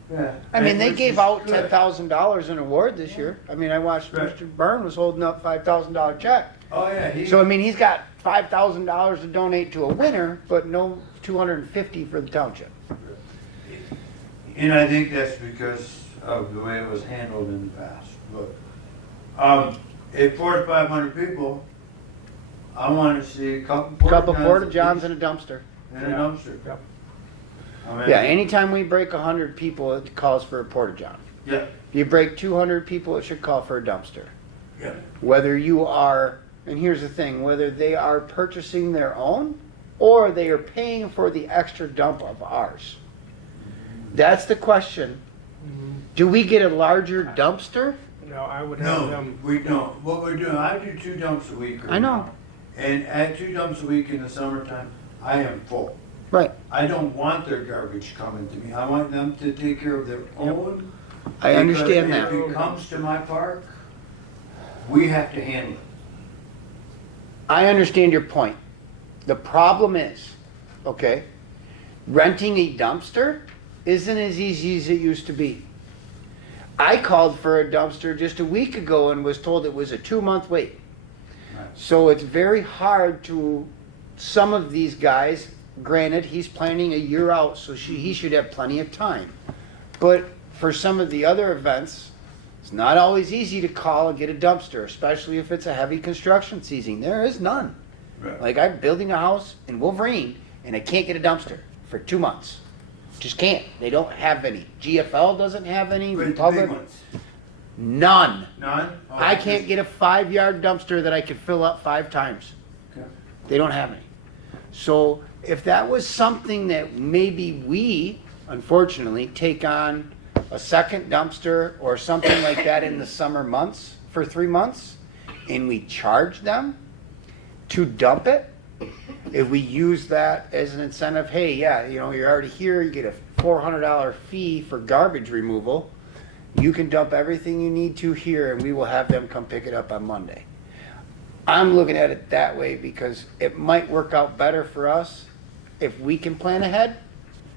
Yeah. I mean, they Which gave is out good. $10,000 in award this year. I mean, I watched Right. Mr. Byrne was holding up $5,000 check. Oh, yeah, he, So, I mean, he's got $5,000 to donate to a winner, but no $250 for the township. And I think that's because of the way it was handled in the past. But if 4 to 500 people, I want to see a couple Porta Johns and a dumpster. and a dumpster. Yep. I mean, Yeah, anytime we break 100 people, it calls for a Porta John. Yeah, If you break 200 people, it should call for a dumpster. yeah. Whether you are, and here's the thing, whether they are purchasing their own or they are paying for the extra dump of ours. That's the question. Do we get a larger dumpster? No, I would have No, them, we don't. What we're doing, I do 2 dumps a week. right I know. now. And at 2 dumps a week in the summertime, I am full. Right. I don't want their garbage coming to me. I want them to take care of their own. I understand Because that. if it comes to my park, we have to handle it. I understand your point. The problem is, okay, renting a dumpster isn't as easy as it used to be. I called for a dumpster just a week ago and was told it was a 2-month wait. Right. So it's very hard to, some of these guys, granted, he's planning a year out, so he should have plenty of time. But for some of the other events, it's not always easy to call and get a dumpster, especially if it's a heavy construction season. There is none. Right. Like I'm building a house in Wolverine and I can't get a dumpster for 2 months. Just can't. They don't have any. GFL doesn't have any. But the Republic, big ones. none. None? Oh, I can't get a 5-yard dumpster that I could fill up 5 times. Okay. They don't have any. So if that was something that maybe we, unfortunately, take on a second dumpster or something like that in the summer months for 3 months, and we charge them to dump it, if we use that as an incentive, hey, yeah, you know, you're already here, you get a $400 fee for garbage removal, you can dump everything you need to here and we will have them come pick it up on Monday. I'm looking at it that way because it might work out better for us if we can plan ahead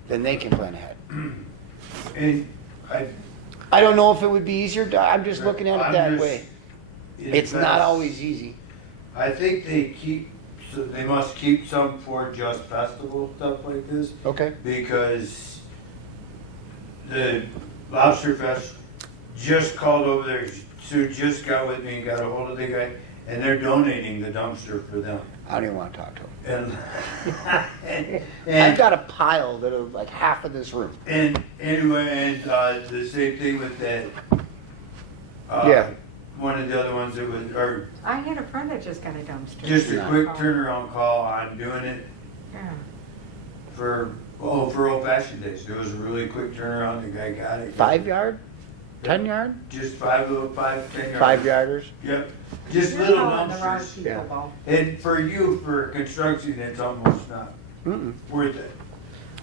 than they can plan ahead. And I don't know if it would be easier, I'm just looking at it I'm that just- way. it It's not depends. always easy. I think they must keep some for just festival stuff like this. Okay. Because the Lobster Fest just called over there, Sue just got with me and got a hold of the guy, and they're donating the dumpster for them. I don't even want to talk to them. And, I've and, got a pile that are like half of this room. and anyway, and the same thing with that. Yeah. One of the other ones that was, or I had a friend that just got a dumpster. just a Yeah. quick turnaround call on doing it Yeah. for Old Fashioned Days. It was a really quick turnaround. The guy got it. 5-yard? 10-yard? Just 5, 10 yards. 5-yarders? Yep. Just You're little calling the wrong dumpsters. people, Yeah. Bo. And for you, for construction, it's almost not Mm-mm. worth it.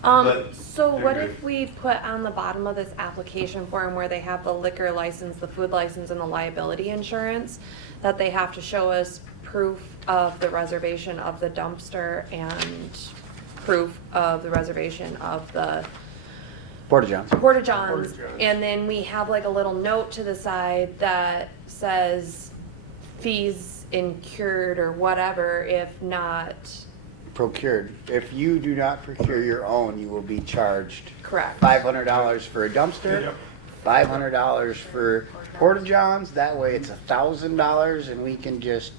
But So they're what good. if we put on the bottom of this application form where they have the liquor license, the food license, and the liability insurance, that they have to show us proof of the reservation of the dumpster and proof of the reservation of the Porta Johns. Porta Johns, Porta-Johns. and then we have like a little note to the side that says fees incurred or whatever if not Procured. If you do not procure your own, you will be charged correct. $500 for a dumpster, Yep. $500 for Porta Johns. That way it's $1,000 and we can just,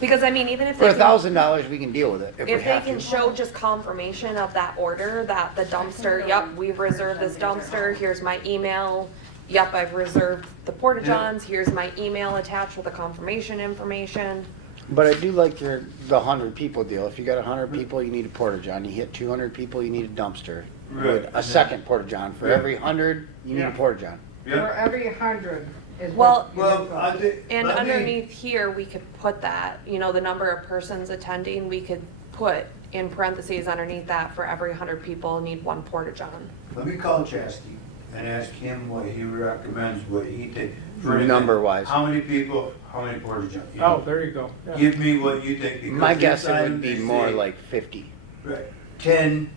Because I mean, even if for they can, $1,000 we can deal with it if we if they have can to. show just confirmation of that order, that the dumpster, yep, we've reserved this dumpster, here's my email, yep, I've reserved the Porta Johns, here's my email attached with the confirmation information. But I do like the 100 people deal. If you got 100 people, you need a Porta John. You hit 200 people, you need a dumpster. Right. With a second Porta John. For Yeah. every 100, you need a Yeah. Porta John. For Yeah. every 100 is Well- what. Well, I think. And let me- underneath here, we could put that, you know, the number of persons attending, we could put in parentheses underneath that, for every 100 people, need 1 Porta John. Let me call Chastity and ask him what he recommends, what he thinks. For instance, Number-wise. How many people, how many porta johns? Oh, there you go. Yeah. Give me what you think. because My guess this it item would be they more say- like 50. Right. 10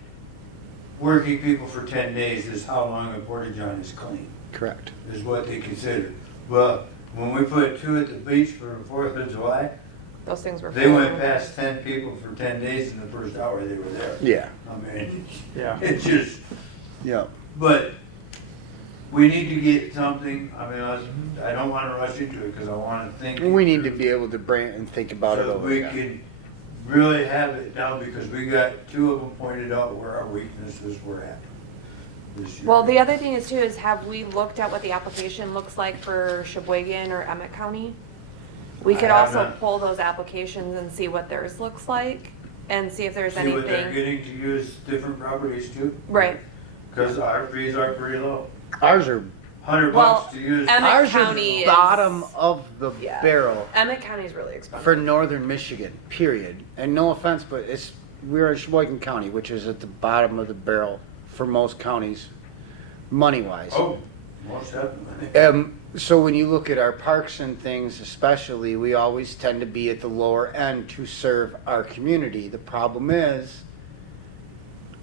working people for 10 days is how long a porta john is clean, Correct. is what they consider. Well, when we put 2 at the beach for the 4th of July, Those things were. They went past 10 people for 10 days in the first hour they were there. Yeah. I mean, Yeah. it's just, Yeah. but we need to get something, I mean, I don't wanna rush into it, cause I wanna think. We need to be able to bring and think about it So over we again. can really have it down, because we got 2 of them pointed out where our weaknesses were at this year. Well, the other thing is too, is have we looked at what the application looks like for Sheboygan or Emmett County? We I could have also not. pull those applications and see what theirs looks like and see if there's See what they're anything. getting to use different properties too. Right. Cause our fees are pretty low. Ours are $100 Well, to use. Emmett ours County are is- bottom of the Yeah. barrel Emmett County is really expensive. for northern Michigan. Period. And no offense, but we're in Sheboygan County, which is at the bottom of the barrel for most counties, money wise. Oh, most definitely. So when you look at our parks and things, especially, we always tend to be at the lower end to serve our community. The problem is,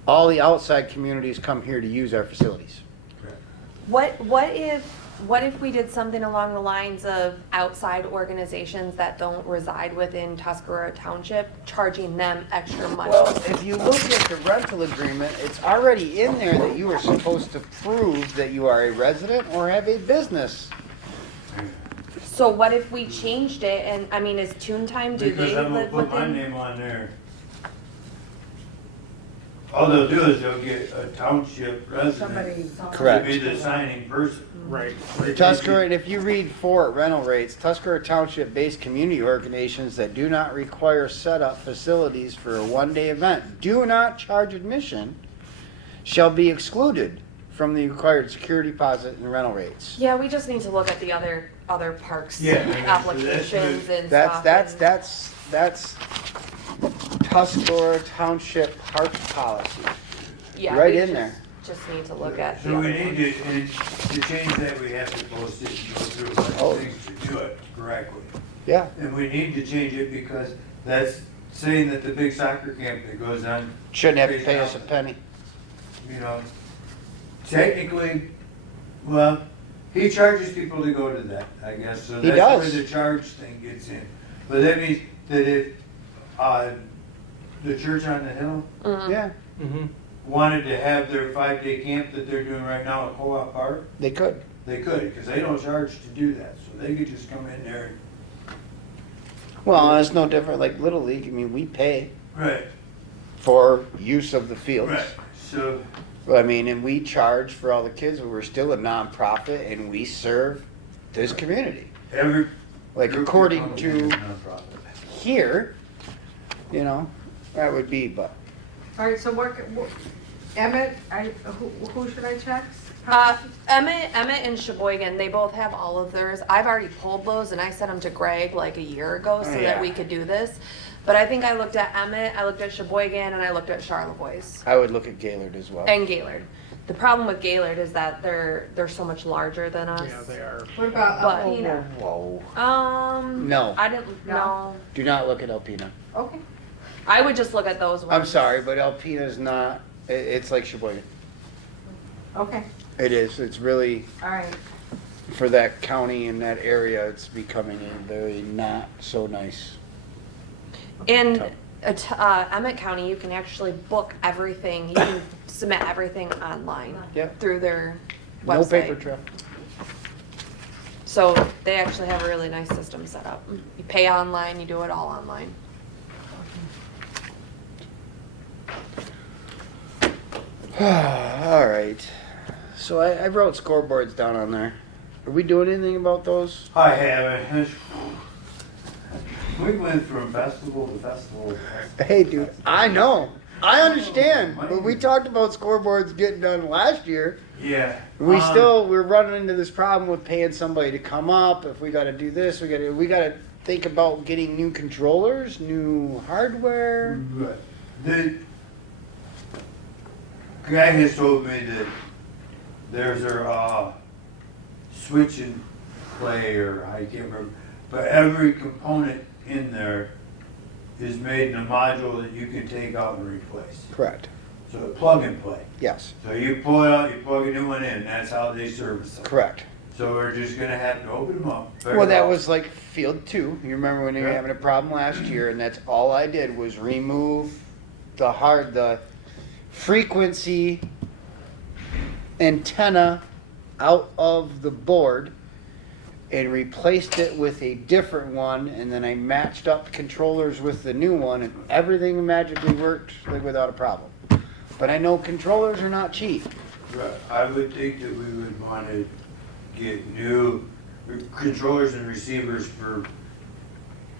all the outside communities come here to use our facilities. What if we did something along the lines of outside organizations that don't reside within Tuscarora Township, charging them extra money? Well, if you look at the rental agreement, it's already in there that you are supposed to prove that you are a resident or have a business. So what if we changed it and, I mean, is TooonTime, do Because they I'm gonna live put my within? name on there. All they'll do is they'll get a township resident Somebody. Correct. to be the signing person. Right. Tuscarora, and if you read for rental rates, Tuscarora Township-based community organizations that do not require set-up facilities for a one-day event, do not charge admission, shall be excluded from the required security deposit and rental rates. Yeah, we just need to look at the other parks Yeah, I mean, applications and That's stuff. that's Tuscarora Township Parks policy. Yeah, right we in just- there. Just need to look at. So the we other need ones. to, and to change that, we have to post it and go through a bunch Oh. of things to do it correctly. Yeah. And we need to change it because that's saying that the big soccer camp that goes on, Shouldn't have to pay us a penny. you know, technically, well, he charges people to go to that, I guess, so He that's does. where the charge thing gets in. But that means that if, the church on the hill Mhm. Yeah, Mm-hmm. wanted to have their 5-day camp that they're doing right now at Co-op Park, they could. they could, because they don't charge to do that, so they could just come in there. Well, it's no different like Little League. I mean, we pay Right, for use of the fields. right, so, I mean, and we charge for all the kids, but we're still a nonprofit and we serve this community. every. Like group according you're to coming in is nonprofit. here, you know, that would be, but All right, so Emmett, who should I check? Emmett and Sheboygan, they both have all of theirs. I've already pulled those and I sent them to Greg like a year ago so Yeah. that we could do this. But I think I looked at Emmett, I looked at Sheboygan, and I looked at Charlevoix I would look at Gaylord as well. and Gaylord. The problem with Gaylord is that they're so much larger than us. Yeah, they are. What about But- Alpena? Whoa. I No. didn't No? know. Do not look at Alpena. Okay, I would just look at those ones. I'm sorry, but Alpena's not, it's like Sheboygan. okay, It is. It's really, all right. for that county and that area, it's becoming a very not so nice. In Emmett County, you can actually book everything. You can submit everything online Yep. through their No website. paper trail. So they actually have a really nice system set up. You pay online, you do it all online. All right. So I wrote scoreboards down on there. Are we doing anything about those? I haven't. We went from festival to festival. to festival. Hey, dude, I know. I understand. But we talked about scoreboards getting done last year. Yeah. We're running into this problem with paying somebody to come up. If we got to do this, we got to think about getting new controllers, new hardware. Right. The guy has told me that there's a switch and play, or I can't remember, but every component in there is made in a module that you can take out and replace. Correct. So plug and play. Yes. So you pull it out, you plug a new one in, that's how they service them. Correct. So we're just gonna have to open them up. Well, that was like field 2. You remember when you were Yeah. having a problem last year, and that's all I did was remove the frequency antenna out of the board and replaced it with a different one, and then I matched up controllers with the new one, and everything magically worked like without a problem. But I know controllers are not cheap. Right. I would think that we would wanna get new controllers and receivers for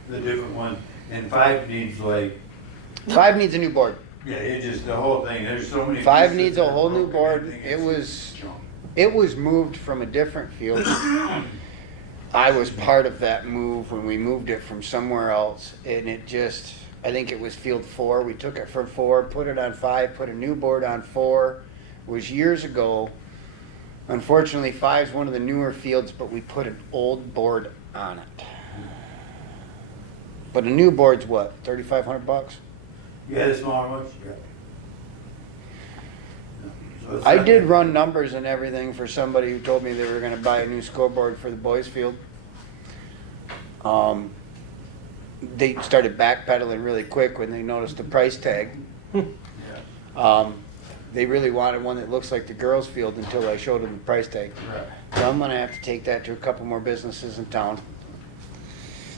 the different ones. And 5 needs like, 5 needs a new board. yeah, it just, the whole thing, there's so many. 5 pieces needs that a are whole new broken, board. I think It it's was junk. It was moved from a different field. I was part of that move when we moved it from somewhere else, and it just, I think it was field 4. We took it from 4, put it on 5, put a new board on 4. It was years ago. Unfortunately, 5 is one of the newer fields, but we put an old board on it. But a new board's what, $3,500? Yeah, the smaller ones, yeah. So it's I not did that- run numbers and everything for somebody who told me they were gonna buy a new scoreboard for the boys' field. They started backpedaling really quick when they noticed the price tag. Yeah. They really wanted one that looks like the girls' field until I showed them the price tag. Right. So I'm gonna have to take that to a couple more businesses in town.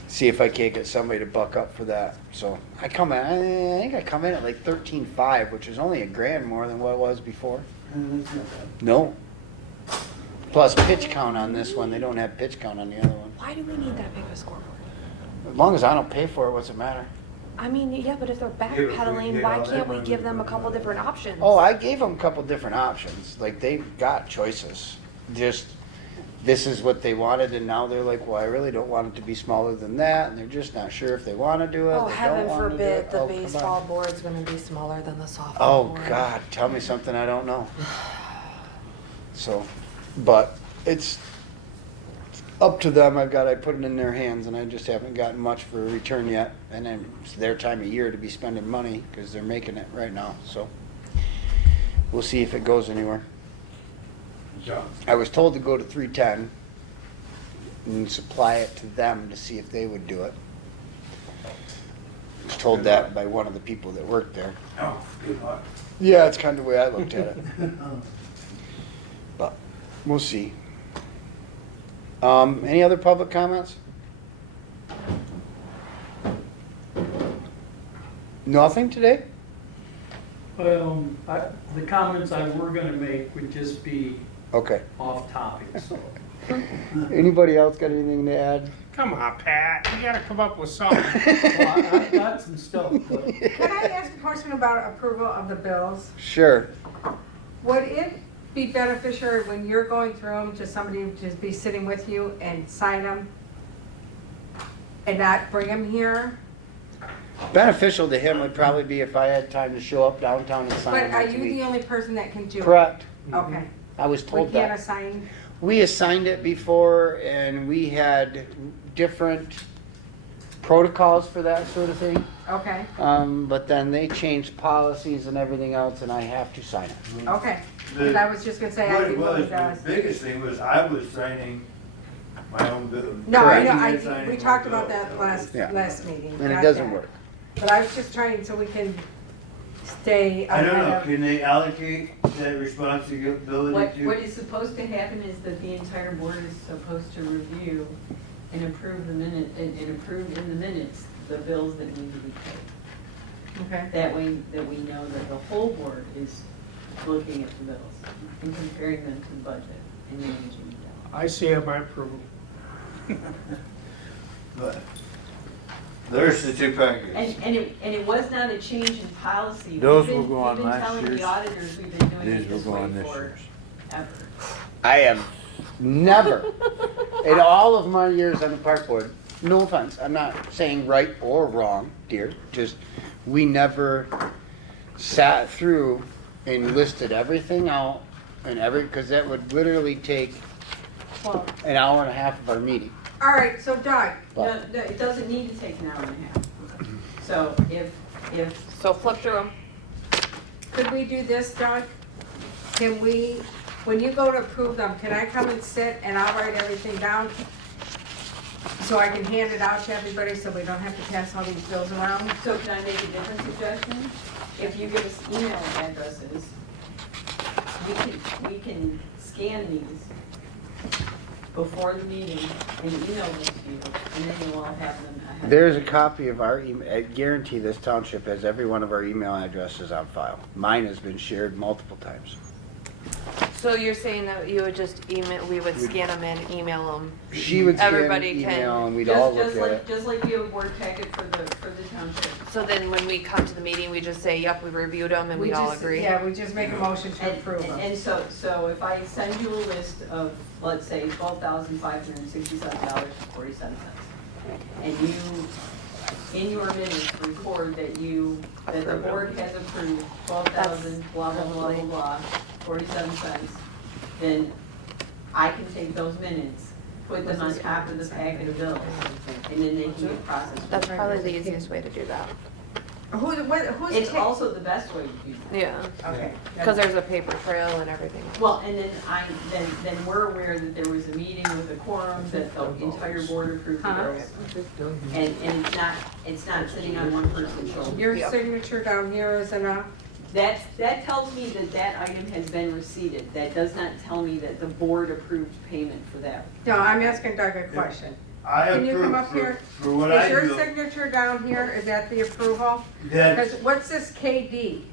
See if I can't get somebody to buck up for that. So I think I come in at like 13.5, which is only $1,000 more than what it was before. That's not bad. No. Plus pitch count on this one. They don't have pitch count on the other one. Why do we need that big of a scoreboard? As long as I don't pay for it, what's it matter? I mean, yeah, but if they're but we backpedaling, get why all that can't we money give them a from couple that. different options? Oh, I gave them a couple different options. Like, they've got choices. Just, this is what they wanted, and now they're like, well, I really don't want it to be smaller than that, and they're just not sure if they want to do it. Oh, they heaven don't wanna do forbid it. the Oh, come on. baseball board's gonna be smaller than the softball Oh, board. God, tell me something I don't know. So, but it's up to them. I put it in their hands, and I just haven't gotten much for a return yet. And then it's their time of year to be spending money because they're making it right now. So we'll see if it goes anywhere. Yeah. I was told to go to 310 and supply it to them to see if they would do it. I was told that by one of the people that worked there. Oh, good luck. Yeah, it's kind of the way I looked at it. But we'll see. Any other public comments? Nothing today? Well, the comments I were gonna make would just be Okay. off topic, so. Anybody else got anything to add? Come on, Pat, you gotta come up with something. Well, I've got some stuff, but Can I ask a question about approval of the bills? Sure. Would it be beneficial when you're going through them, to somebody to just be sitting with you and sign them and not bring them here? Beneficial to him would probably be if I had time to show up downtown and sign But it are once a you the week. only person that can do it? Correct. Okay. I was We told can't that. assign, We assigned it before, and we had different protocols for that sort of thing. okay, But then they changed policies and everything else, and I have to sign it. okay. Because I was just gonna say, I What it didn't know was, it does. the biggest thing was I was signing my own bill. No, I know, Correct. Signing we my talked bill. about that last Yeah. meeting. And it got doesn't that. work. But I was just trying so we can stay I don't know, ahead of. can they allocate that responsibility What to? is supposed to happen is that the entire board is supposed to review and approve and approve in the minutes the bills that need to be paid. Okay. That way that we know that the whole board is looking at the bills and comparing them to the budget and managing them. I see it by approval. But there's the two packages. And it was not a change in policy. Those We've will been- go on We've been last telling year's. the auditors we've been doing These it will this go on way this for year's. ever. I have never, in all of my years on the park board, no offense, I'm not saying right or wrong, dear, just, we never sat through and listed everything out and because that would literally take Well, an hour and a half of our meeting. All right, so Doug, no, it doesn't need to take an hour and a half. So if So flip through them. could we do this, Doug? Can we, when you go to approve them, can I come and sit and I'll write everything down? So I can hand it out to everybody so we don't have to pass all these bills around? So can I make a different suggestion? If you give us email addresses, we can scan these before the meeting and email them to you, and then you'll all have them. There's a copy of our email. I guarantee this township has every one of our email addresses on file. Mine has been shared multiple times. So you're saying that you would just email, we would scan them in, email them? She would scan an Everybody can- email and we'd all look at it. Just like you have a board packet for the township. So then when we come to the meeting, we just say, yep, we reviewed them and we all just- agree? Yeah, we just make a motion to approve them. And so if I send you a list of, let's say, $12,567.47, and you, in your minutes, record that the board has approved 12,000, blah, blah, blah, blah, blah, 47 cents, then I can take those minutes, put them on top of the packet of bills, and then they can get processed. That's probably the easiest way to do that. Who's It's also the best way to do that. Yeah, Okay. because there's a paper trail and everything. Well, and then we're aware that there was a meeting with a quorum, that the entire board approved the Huh? bills. And it's not sitting on one person's shoulder. Your signature down here is enough? That tells me that item has been receipted. That does not tell me that the board approved payment for that. No, I'm asking Doug a question. I Can you come approve up here? for what I Is your do. signature down here, is that the approval? That's Because what's this KD?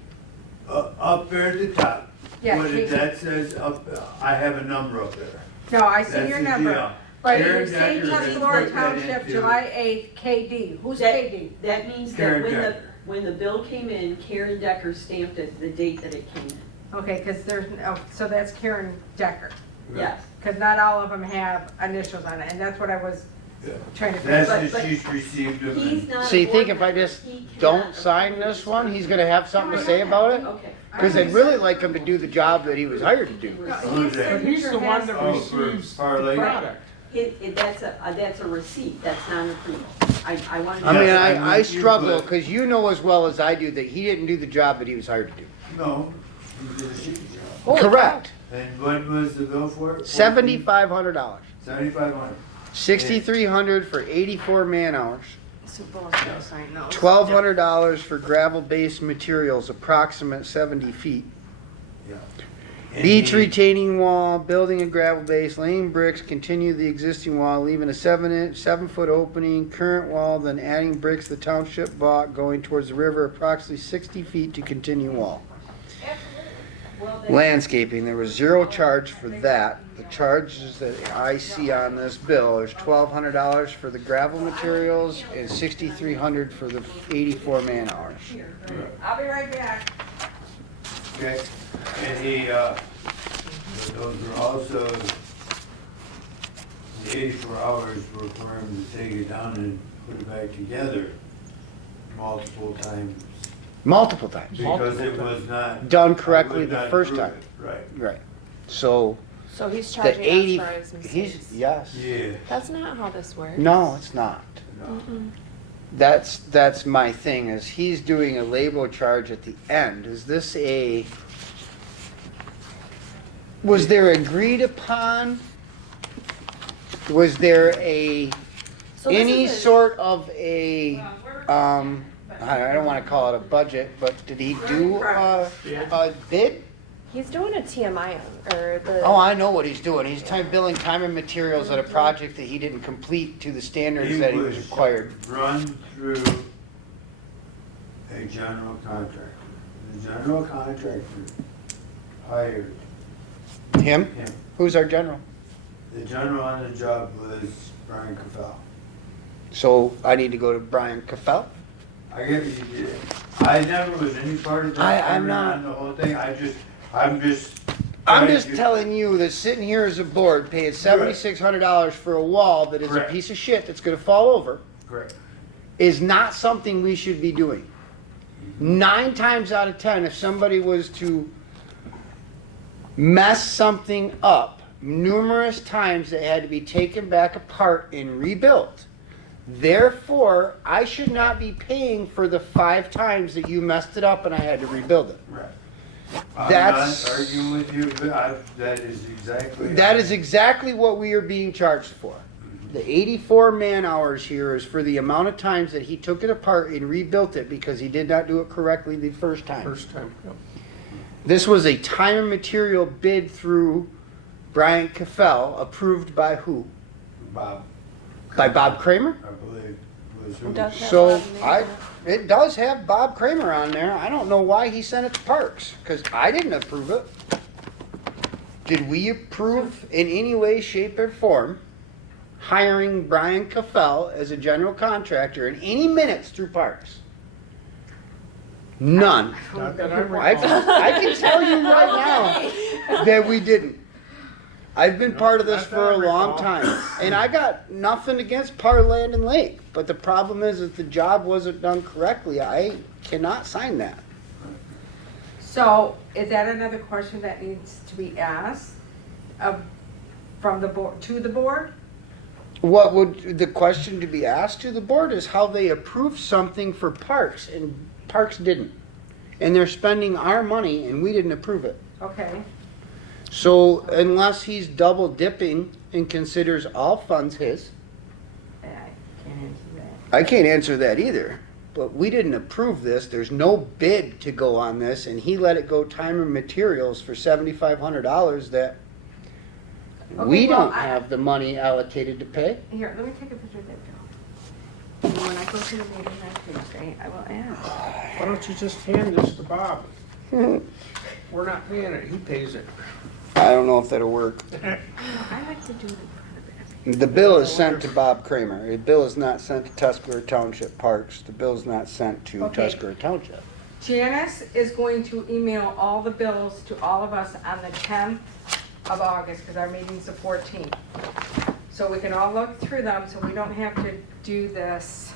up there at the top. Yeah, What KD. that says up, I have a number up there. No, I see That's your the number. deal. But you Karen say Decker has Tuscarora put that Township, into- July 8th, KD. Who's That- KD? That means Karen that Decker. when the bill came in, Karen Decker stamped it the date that it came in. Okay, because there's, oh, so that's Karen Decker. Yes. Because not all of them have initials on it, and that's what I was Yeah. trying to figure out. That's But- just, she's received them. He's and- not. So you a think board if I member. just He don't cannot sign approve this one, he's gonna have something to say about it? Okay. Because I'd really like him to do the job that he was hired to do. No, Who's his that? But he's the signature one has that to- Oh, for receives the Parlay? product. That's a receipt, that's not an approval. I want to. I mean, Yes, I I want you, struggle, but- because you know as well as I do that he didn't do the job that he was hired to do. No, he did a sheet job. Holy Correct. And what was the bill for it? $7,500. 7,500. 6,300 for 84 man hours. Super, I'll sign those. $1,200 for gravel-based materials, approximate 70 feet. Yeah. Beach And he- retaining wall, building a gravel base, laying bricks, continue the existing wall, leaving a 7-foot opening, current wall, then adding bricks the township bought, going towards the river, approximately 60 feet to continue wall. Landscaping, there was zero charge for that. The charges that I see on this bill is $1,200 for the gravel materials and $6,300 for the 84 man hours. I'll be right back. Okay, and he, those were also, the 84 hours were for him to take it down and put it back together multiple times. Multiple times. Because it was not. Done correctly I would the not first approve time. it. Right, Right. So So he's the charging 80, us for his he's, mistakes. yes. yeah. That's not how this works. No, it's not. No. That's my thing, is he's doing a label charge at the end. Is this was there agreed upon? Was there So this any is a- sort of I don't wanna call it a budget, but did he do a bid? He's doing a TMI or the. Oh, I know what he's doing. He's billing time and materials at a project that he didn't complete to the standards that he was required. Run through a general contractor. The general contractor hired Him? him. Who's our general? The general on the job was Brian Cafell. So I need to go to Brian Caffell? I guess you did. I never was any part of that. I'm not- On the whole thing, I'm just. I'm trying just to- telling you that sitting here as a board paying $7,600 for a wall that is a Correct. piece of shit that's gonna fall over Correct. is not something we should be doing. 9 times out of 10, if somebody was to mess something up, numerous times it had to be taken back apart and rebuilt. Therefore, I should not be paying for the 5 times that you messed it up and I had to rebuild it. Right. I'm That's- not arguing with you, but that is exactly. That is exactly what we are being charged for. The 84 man hours here is for the amount of times that he took it apart and rebuilt it because he did not do it correctly the first time. First time, yep. This was a time and material bid through Brian Caffell, approved by who? Bob, By Bob Kramer? I believe, was who. It does have So Bob in there. it does have Bob Kramer on there. I don't know why he sent it to Parks, because I didn't approve it. Did we approve in any way, shape, or form hiring Brian Caffell as a general contractor in any minutes through Parks? None. Not that I recall. I can tell you right now that we didn't. I've been part of this Not that for I a long recall. time, and I got nothing against Parland and Lake, but the problem is if the job wasn't done correctly, I cannot sign that. So is that another question that needs to be asked from the board, to the board? What would, the question to be asked to the board is how they approve something for Parks, and Parks didn't. And they're spending our money, and we didn't approve it. Okay, So unless he's double dipping and considers all funds his, I can't answer that. I can't answer that either. But we didn't approve this. There's no bid to go on this, and he let it go time and materials for $7,500 that Okay, we well, don't have the money allocated to pay. Here, let me take a picture of that bill. And when I go to the meeting on Tuesday, I will ask. Why don't you just hand this to Bob? We're not paying it, he pays it. I don't know if that'll work. I like to do the part of it. The bill is sent to Bob Kramer. The bill is not sent to Tuscarora Township Parks. The bill is not sent to Okay. Tuscarora Township. Janice is going to email all the bills to all of us on the 10th of August, because our meeting's the 14th. So we can all look through them, so we don't have to do this.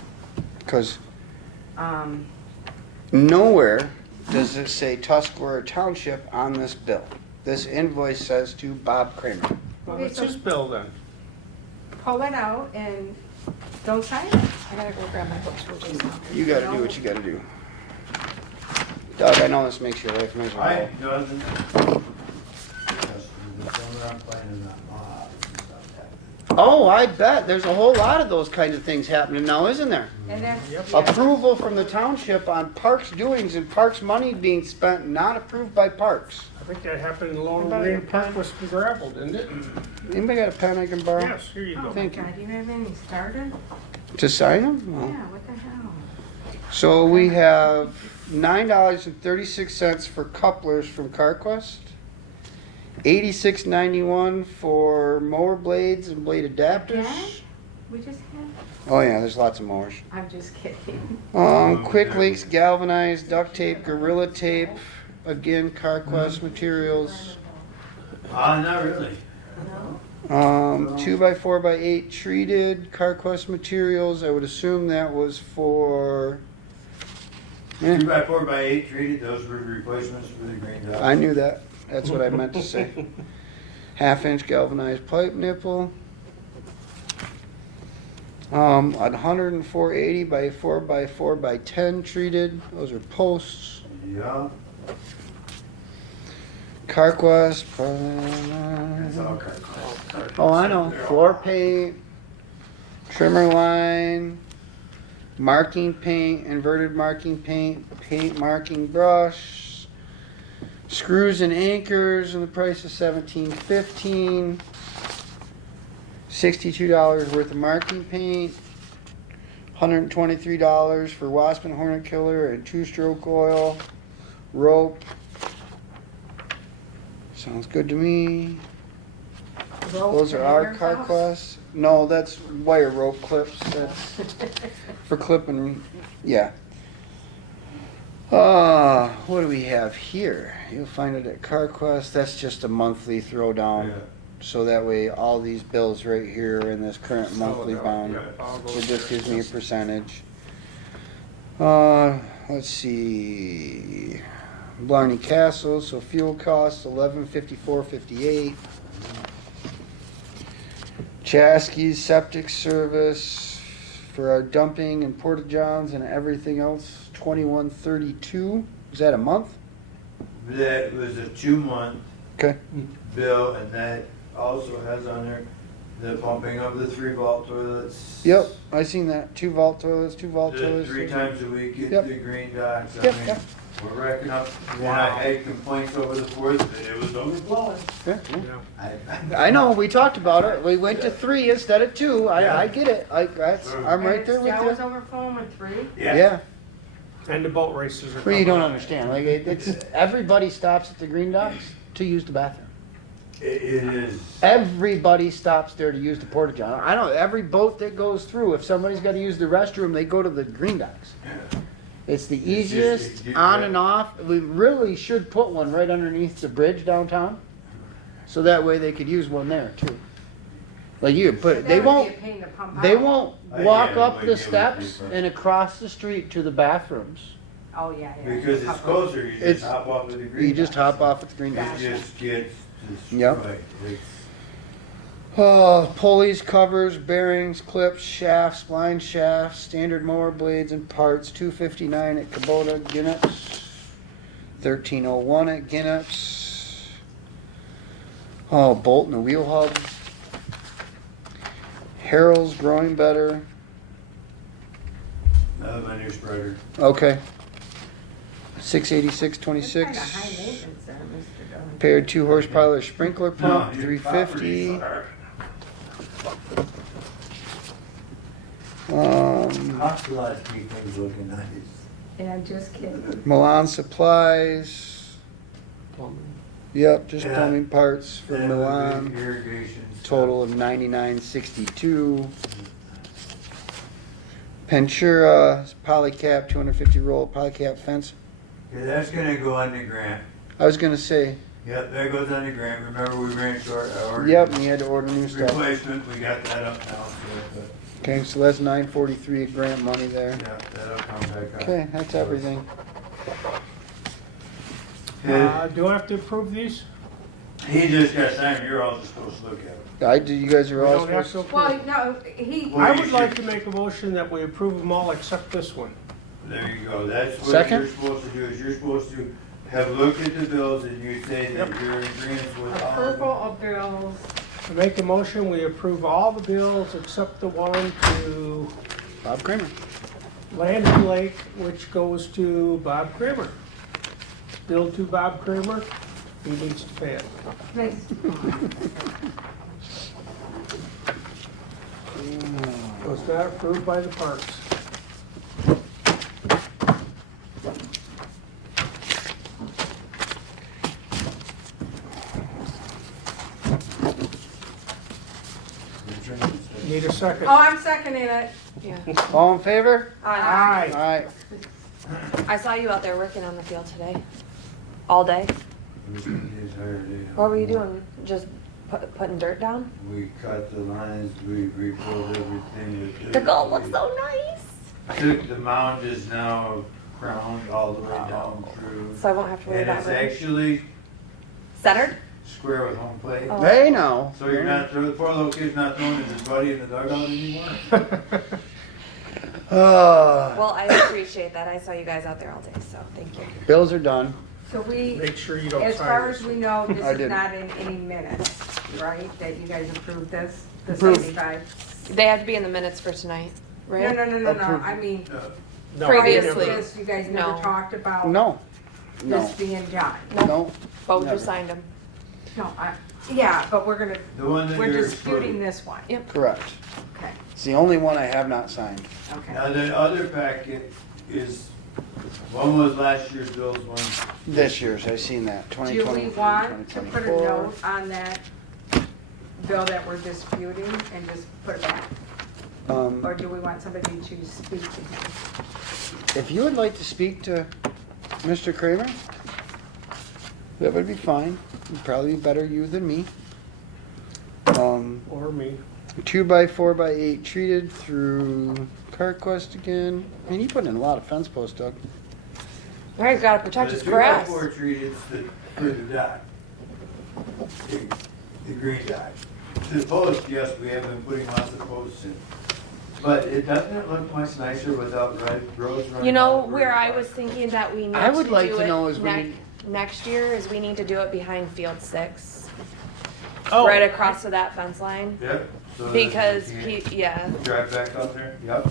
Because um, nowhere does it say Tuscarora Township on this bill. This invoice says to Bob Kramer. Well, Okay, it's so- his bill then. Pull it out and don't sign it. I gotta go grab my books from Jason. You gotta do what you gotta do. Doug, I know this makes your life I miserable. doesn't. The summer I'm planning on Bob and stuff like that. Oh, I bet. There's a whole lot of those kinds of things happening now, isn't there? And then, Yep. yeah. Approval from the township on Parks doings and Parks money being spent not approved by Parks. I think that happened in Lone Anybody Green got a Park pen? with some gravel, didn't it? Anybody got a pen I can borrow? Yes, here you Oh go. my Thank you. God, do you have any started? To sign them? Yeah, No. what the hell? So we have $9.36 for couplers from CarQuest. $86.91 for mower blades and blade adapters. Again? We just had, Oh yeah, there's lots of mowers. I'm just kidding. Quick Links galvanized duct tape, Gorilla tape. Again, CarQuest materials. Not really. 2x4x8 treated CarQuest materials. I would assume that was for. 2x4x8 treated, those were replacements for the green dot. I knew that. That's what I meant to say. 1/2-inch galvanized pipe nipple. 104/80 by 4x4x10 treated. Those are posts. Yeah, CarQuest. it's all kinds. Oh, I know. Floor paint, trimmer line, marking paint, inverted marking paint, paint marking brush, screws and anchors, and the price is $17.15. $62 worth of marking paint, $123 for wasp and hornet killer and 2-stroke oil, rope. Sounds good to me. Those are our CarQuest. No, that's wire rope clips. That's for clipping. Yeah. What do we have here? You'll find it at CarQuest. That's just a monthly throwdown. Yeah. So that way, all these bills right here are in this current monthly yeah, bound. yeah, all It goes just there. gives me a percentage. Let's see. Blarney Castle. So fuel costs $11.54.58. Chaskey's septic service for our dumping and porta johns and everything else, $21.32. Is that a month? That was a 2-month Okay. bill, and that also has on there the pumping of the 3 vault toilets. Yep, I seen that. 2 vault toilets, 2 vault The toilets. 3 times a week at Yep. the green docks. I Yep, mean, yep. we're racking up. And I had complaints over the 4th that it was overflowing. Yeah, yeah. Yeah. I I know, we talked about it. We went to 3 instead of 2. I get it. I'm right there with That was you. overflowing with 3? Yeah. And the boat races are Well, you don't coming. understand. Like, it's, everybody stops at the green docks to use the bathroom. It is. Everybody stops there to use the porta john. I know, every boat that goes through, if somebody's gotta use the restroom, they go to the green docks. It's the It's just- easiest, on and off. We really should put one right underneath the bridge downtown. So that way they could use one there too. Like you, but they won't, they won't walk Yeah, up like the it would steps be fun. and across the street to the bathrooms. Oh, yeah, yeah. Because it's closer, you It's- just hop off of the green. You just docks. hop off at the green It docks. just gets Yep. destroyed. It's- Pulleys, covers, bearings, clips, shafts, blind shafts, standard mower blades and parts, $259 at Kubota, Ginnups, $1301 at Ginnups. Oh, bolt and a wheel hub. Harrell's growing better. Another my new spreader. Okay. That's kinda 686.26. high maintenance there, Mr. Dillon. Paired 2 horsepower sprinkler pump, your 350. properties are- Cost a lot to keep things looking nice. Yeah, I'm just kidding. Milan Supplies. Yep, just Yeah. plumbing parts for And Milan. the irrigation stuff. Total of $99.62. Pentura polycap 250 roll polycap fence. Yeah, that's gonna go on the grant. I was gonna say, Yep, that goes on the grant. Remember, we ran short, I ordered. yep, and you had to order new stuff. Replacement, we got that up now, so, Okay, so that's $943 grant money there. yeah, that'll come back up. Okay, that's everything. Do I have to approve these? He just got signed, you're all just supposed to look at it. I did. You guys are We all don't have supposed. to Well, approve. no, he, Well, I you would like should- to make a motion that we approve them all except this one. There you go, that's what Second? you're supposed to do, is you're supposed to have looked at the bills and you say that you're in agreement with all of approval them. of bills, I make a motion, we approve all the bills except the one to Bob Kramer. Land and Lake, which goes to Bob Kramer. Bill to Bob Kramer, he needs to pay it. nice. Was not approved by the parks. Need a second? Oh, I'm seconding it. Yeah. All in favor? Aye. All right. I saw you out there working on the field today, all day. His hard day. What were you doing? Just putting dirt down? We cut the lines, we rebuilt everything. The goal looks so nice. The mound is now crowned all the way down through. So I won't have to worry And about it's it. actually Centered? square with home plate. Oh. Hey now. So you're not, the poor little kid's not throwing his buddy in the dugout anymore. Well, I appreciate that. I saw you guys out there all day, so thank you. Bills are done. So we, Make sure you don't as sign far this as we one. know, this I is didn't. not in any minutes, right? That you guys approved this, the Approved. 75? They have to be in the minutes for tonight, No, right? no, no, no, no, Approved. I mean, No, Previously. never- this, you guys never No. talked about No. No. this being done? No. Bo Never. just signed them. No, yeah, but we're gonna, The one that we're you're disputing approving. this one. Yep. Correct. Okay, It's the only one I have not signed. okay. Now, the other packet is, one was last year's bills, one. This year's, I seen that. Do 2020. we want to put a 2024. note on that bill that we're disputing and just put it back? Or do we want somebody to speak to him? If you would like to speak to Mr. Kramer, that would be fine. It'd probably be better you than me. Or me. 2x4x8 treated through CarQuest again. Man, you put in a lot of fence posts, Doug. All right, gotta protect his The grass. 2x4 treated for the dock. The green dock. The post, yes, we have been putting lots of posts in. But it doesn't look much nicer without red roads running. You know all over where the I park. was thinking that we need to do it I would like to know is when next. you, next year is we need to do it behind field 6, Oh, right across to that fence line. Yep. So that Because, you can't yeah, drive back up there, yep.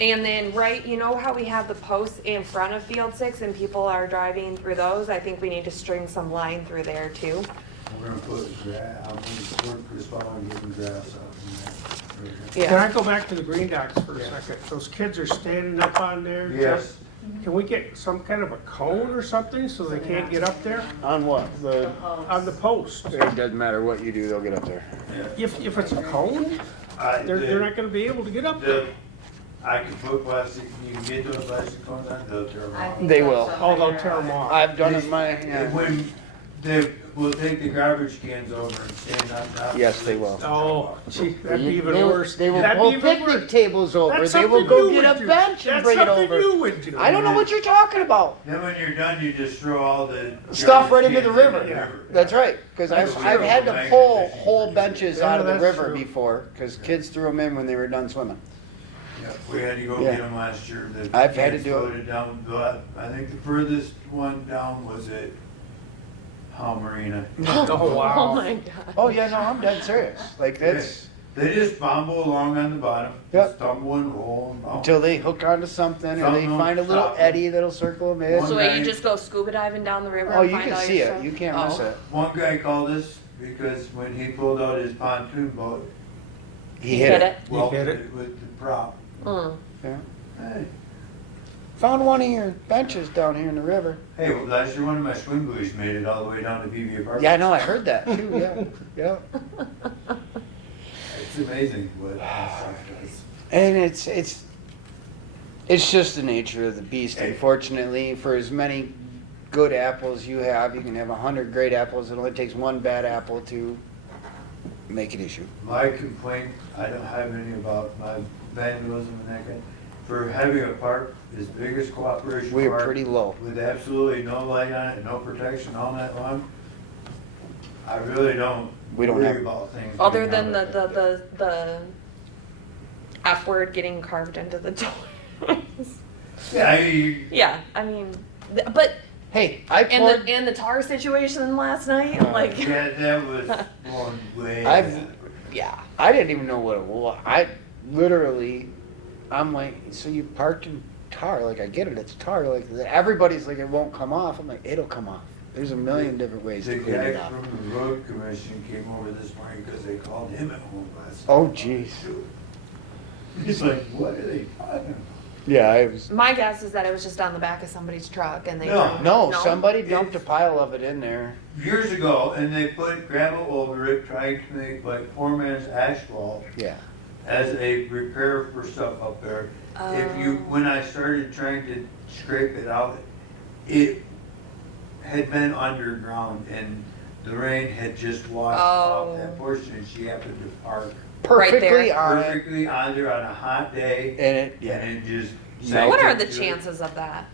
and then right, you know how we have the posts in front of field 6 and people are driving through those? I think we need to string some line through there too. We're gonna put grass, I'm gonna work this fall and get the grass out in there. can Yeah, I go back to the green docks for a second? Those kids are standing up on there. Yes, Can we get some kind of a cone or something so they can't get up there? On what? On the post? It doesn't matter what you do, they'll get up there. yeah. If it's a cone, they're not gonna be able to get up there. I can put plastic, you can get those plastic cones on, they'll tear them I off. think They that's will. a Oh, they'll higher- tear them off. I've done it in my, And yeah. when they will take the garbage cans over and stand on top. Yes, they will. Oh, gee, that'd be even They will- worse. They will That'd be pull even picnic worse. tables over, That's they will something go you get would a do. bench and That's bring it something over. you would do. I don't know what you're talking about. Then when you're done, you just throw all the. Stuff right garbage into the cans in river. That's right, because I've had to pull whole benches Yeah, out of the that's river true. before, because kids threw them in when they were done swimming. Yeah, we had to go Yeah. get them last year. The I've had to kids do it. floated down, but I think the furthest one down was at Hall Marina. Oh, oh wow. my god. Oh, yeah, no, I'm dead serious. Like, that's, They just bumble along on the bottom, Yep. just stumble and roll and bumble. until they hook onto something, or they Something find a little stop them. eddy that'll circle them in. So One wait, you guy- just go scuba diving down the river Oh, and you find can all see your it, stuff? you can't miss Oh. it. One guy called us because when he pulled out his pontoon boat, He hit it. He welted hit it? it with the prop. Mm. Hey, Found one of your benches down here in the river. hey, well, last year one of my swing buoys made it all the way down to BB Apartments. Yeah, I know, I heard that too, yeah, yeah. It's amazing what stuff does. And it's just the nature of the beast, unfortunately. For as many good apples you have, you can have 100 great apples. It only takes one bad apple to make an issue. My complaint, I don't have any about my vandalism and that kind. For having a park as big as Cooperation We're Park, pretty low. with absolutely no light on it, no protection all night long, I really don't We don't worry have- about things. Other being than out at that. the F word getting carved into the door. Yeah, Yeah, I mean, but, Hey, I and poured, the tar situation last night, like, yeah, that was going way. I've, back. yeah, I didn't even know what it was. I'm like, so you parked in tar? Like, I get it, it's tar. Like, everybody's like, it won't come off. I'm like, it'll come off. There's a million different ways The to clean guy it off. from the road commission came over this morning because they called him at home last night. Oh, jeez. He's like, what are they talking about? Yeah, I was. my guess is that it was just on the back of somebody's truck and they. No. No, somebody dumped a pile of it in there. Years ago, and they put gravel over it, trying to make like poor man's asphalt Yeah. as a repair for stuff up there. If you, when I started trying to scrape it out, it had been underground and the rain had just washed off that portion and she happened to park Perfectly there. on it. perfectly on there on a hot day And it, yeah. and it just. No. What are sank the into it. chances of that?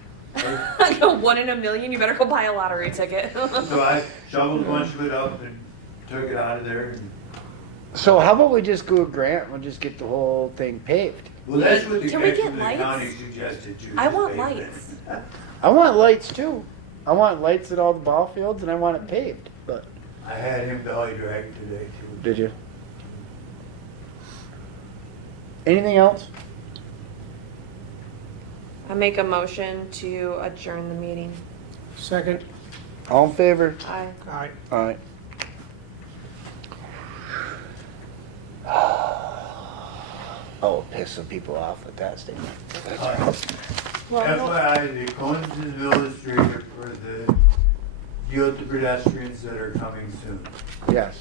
1 in a million, you better go buy a lottery ticket. So I shoveled a bunch of it up and took it out of there. And, So how about we just go a grant and we'll just get the whole thing paved? well, that's what the Can we guy get from the lights? county suggested too. I just want pave it. lights. I want lights too. I want lights at all the ball fields and I want it paved. But I had him belly drag today too. did you? Anything else? I make a motion to adjourn the meeting. Second, All in favor? Aye. aye. All right. Oh, it pissed some people off with that statement. That's right. FYI, the Conesville illustrator for the deal with the pedestrians that are coming soon. Yes.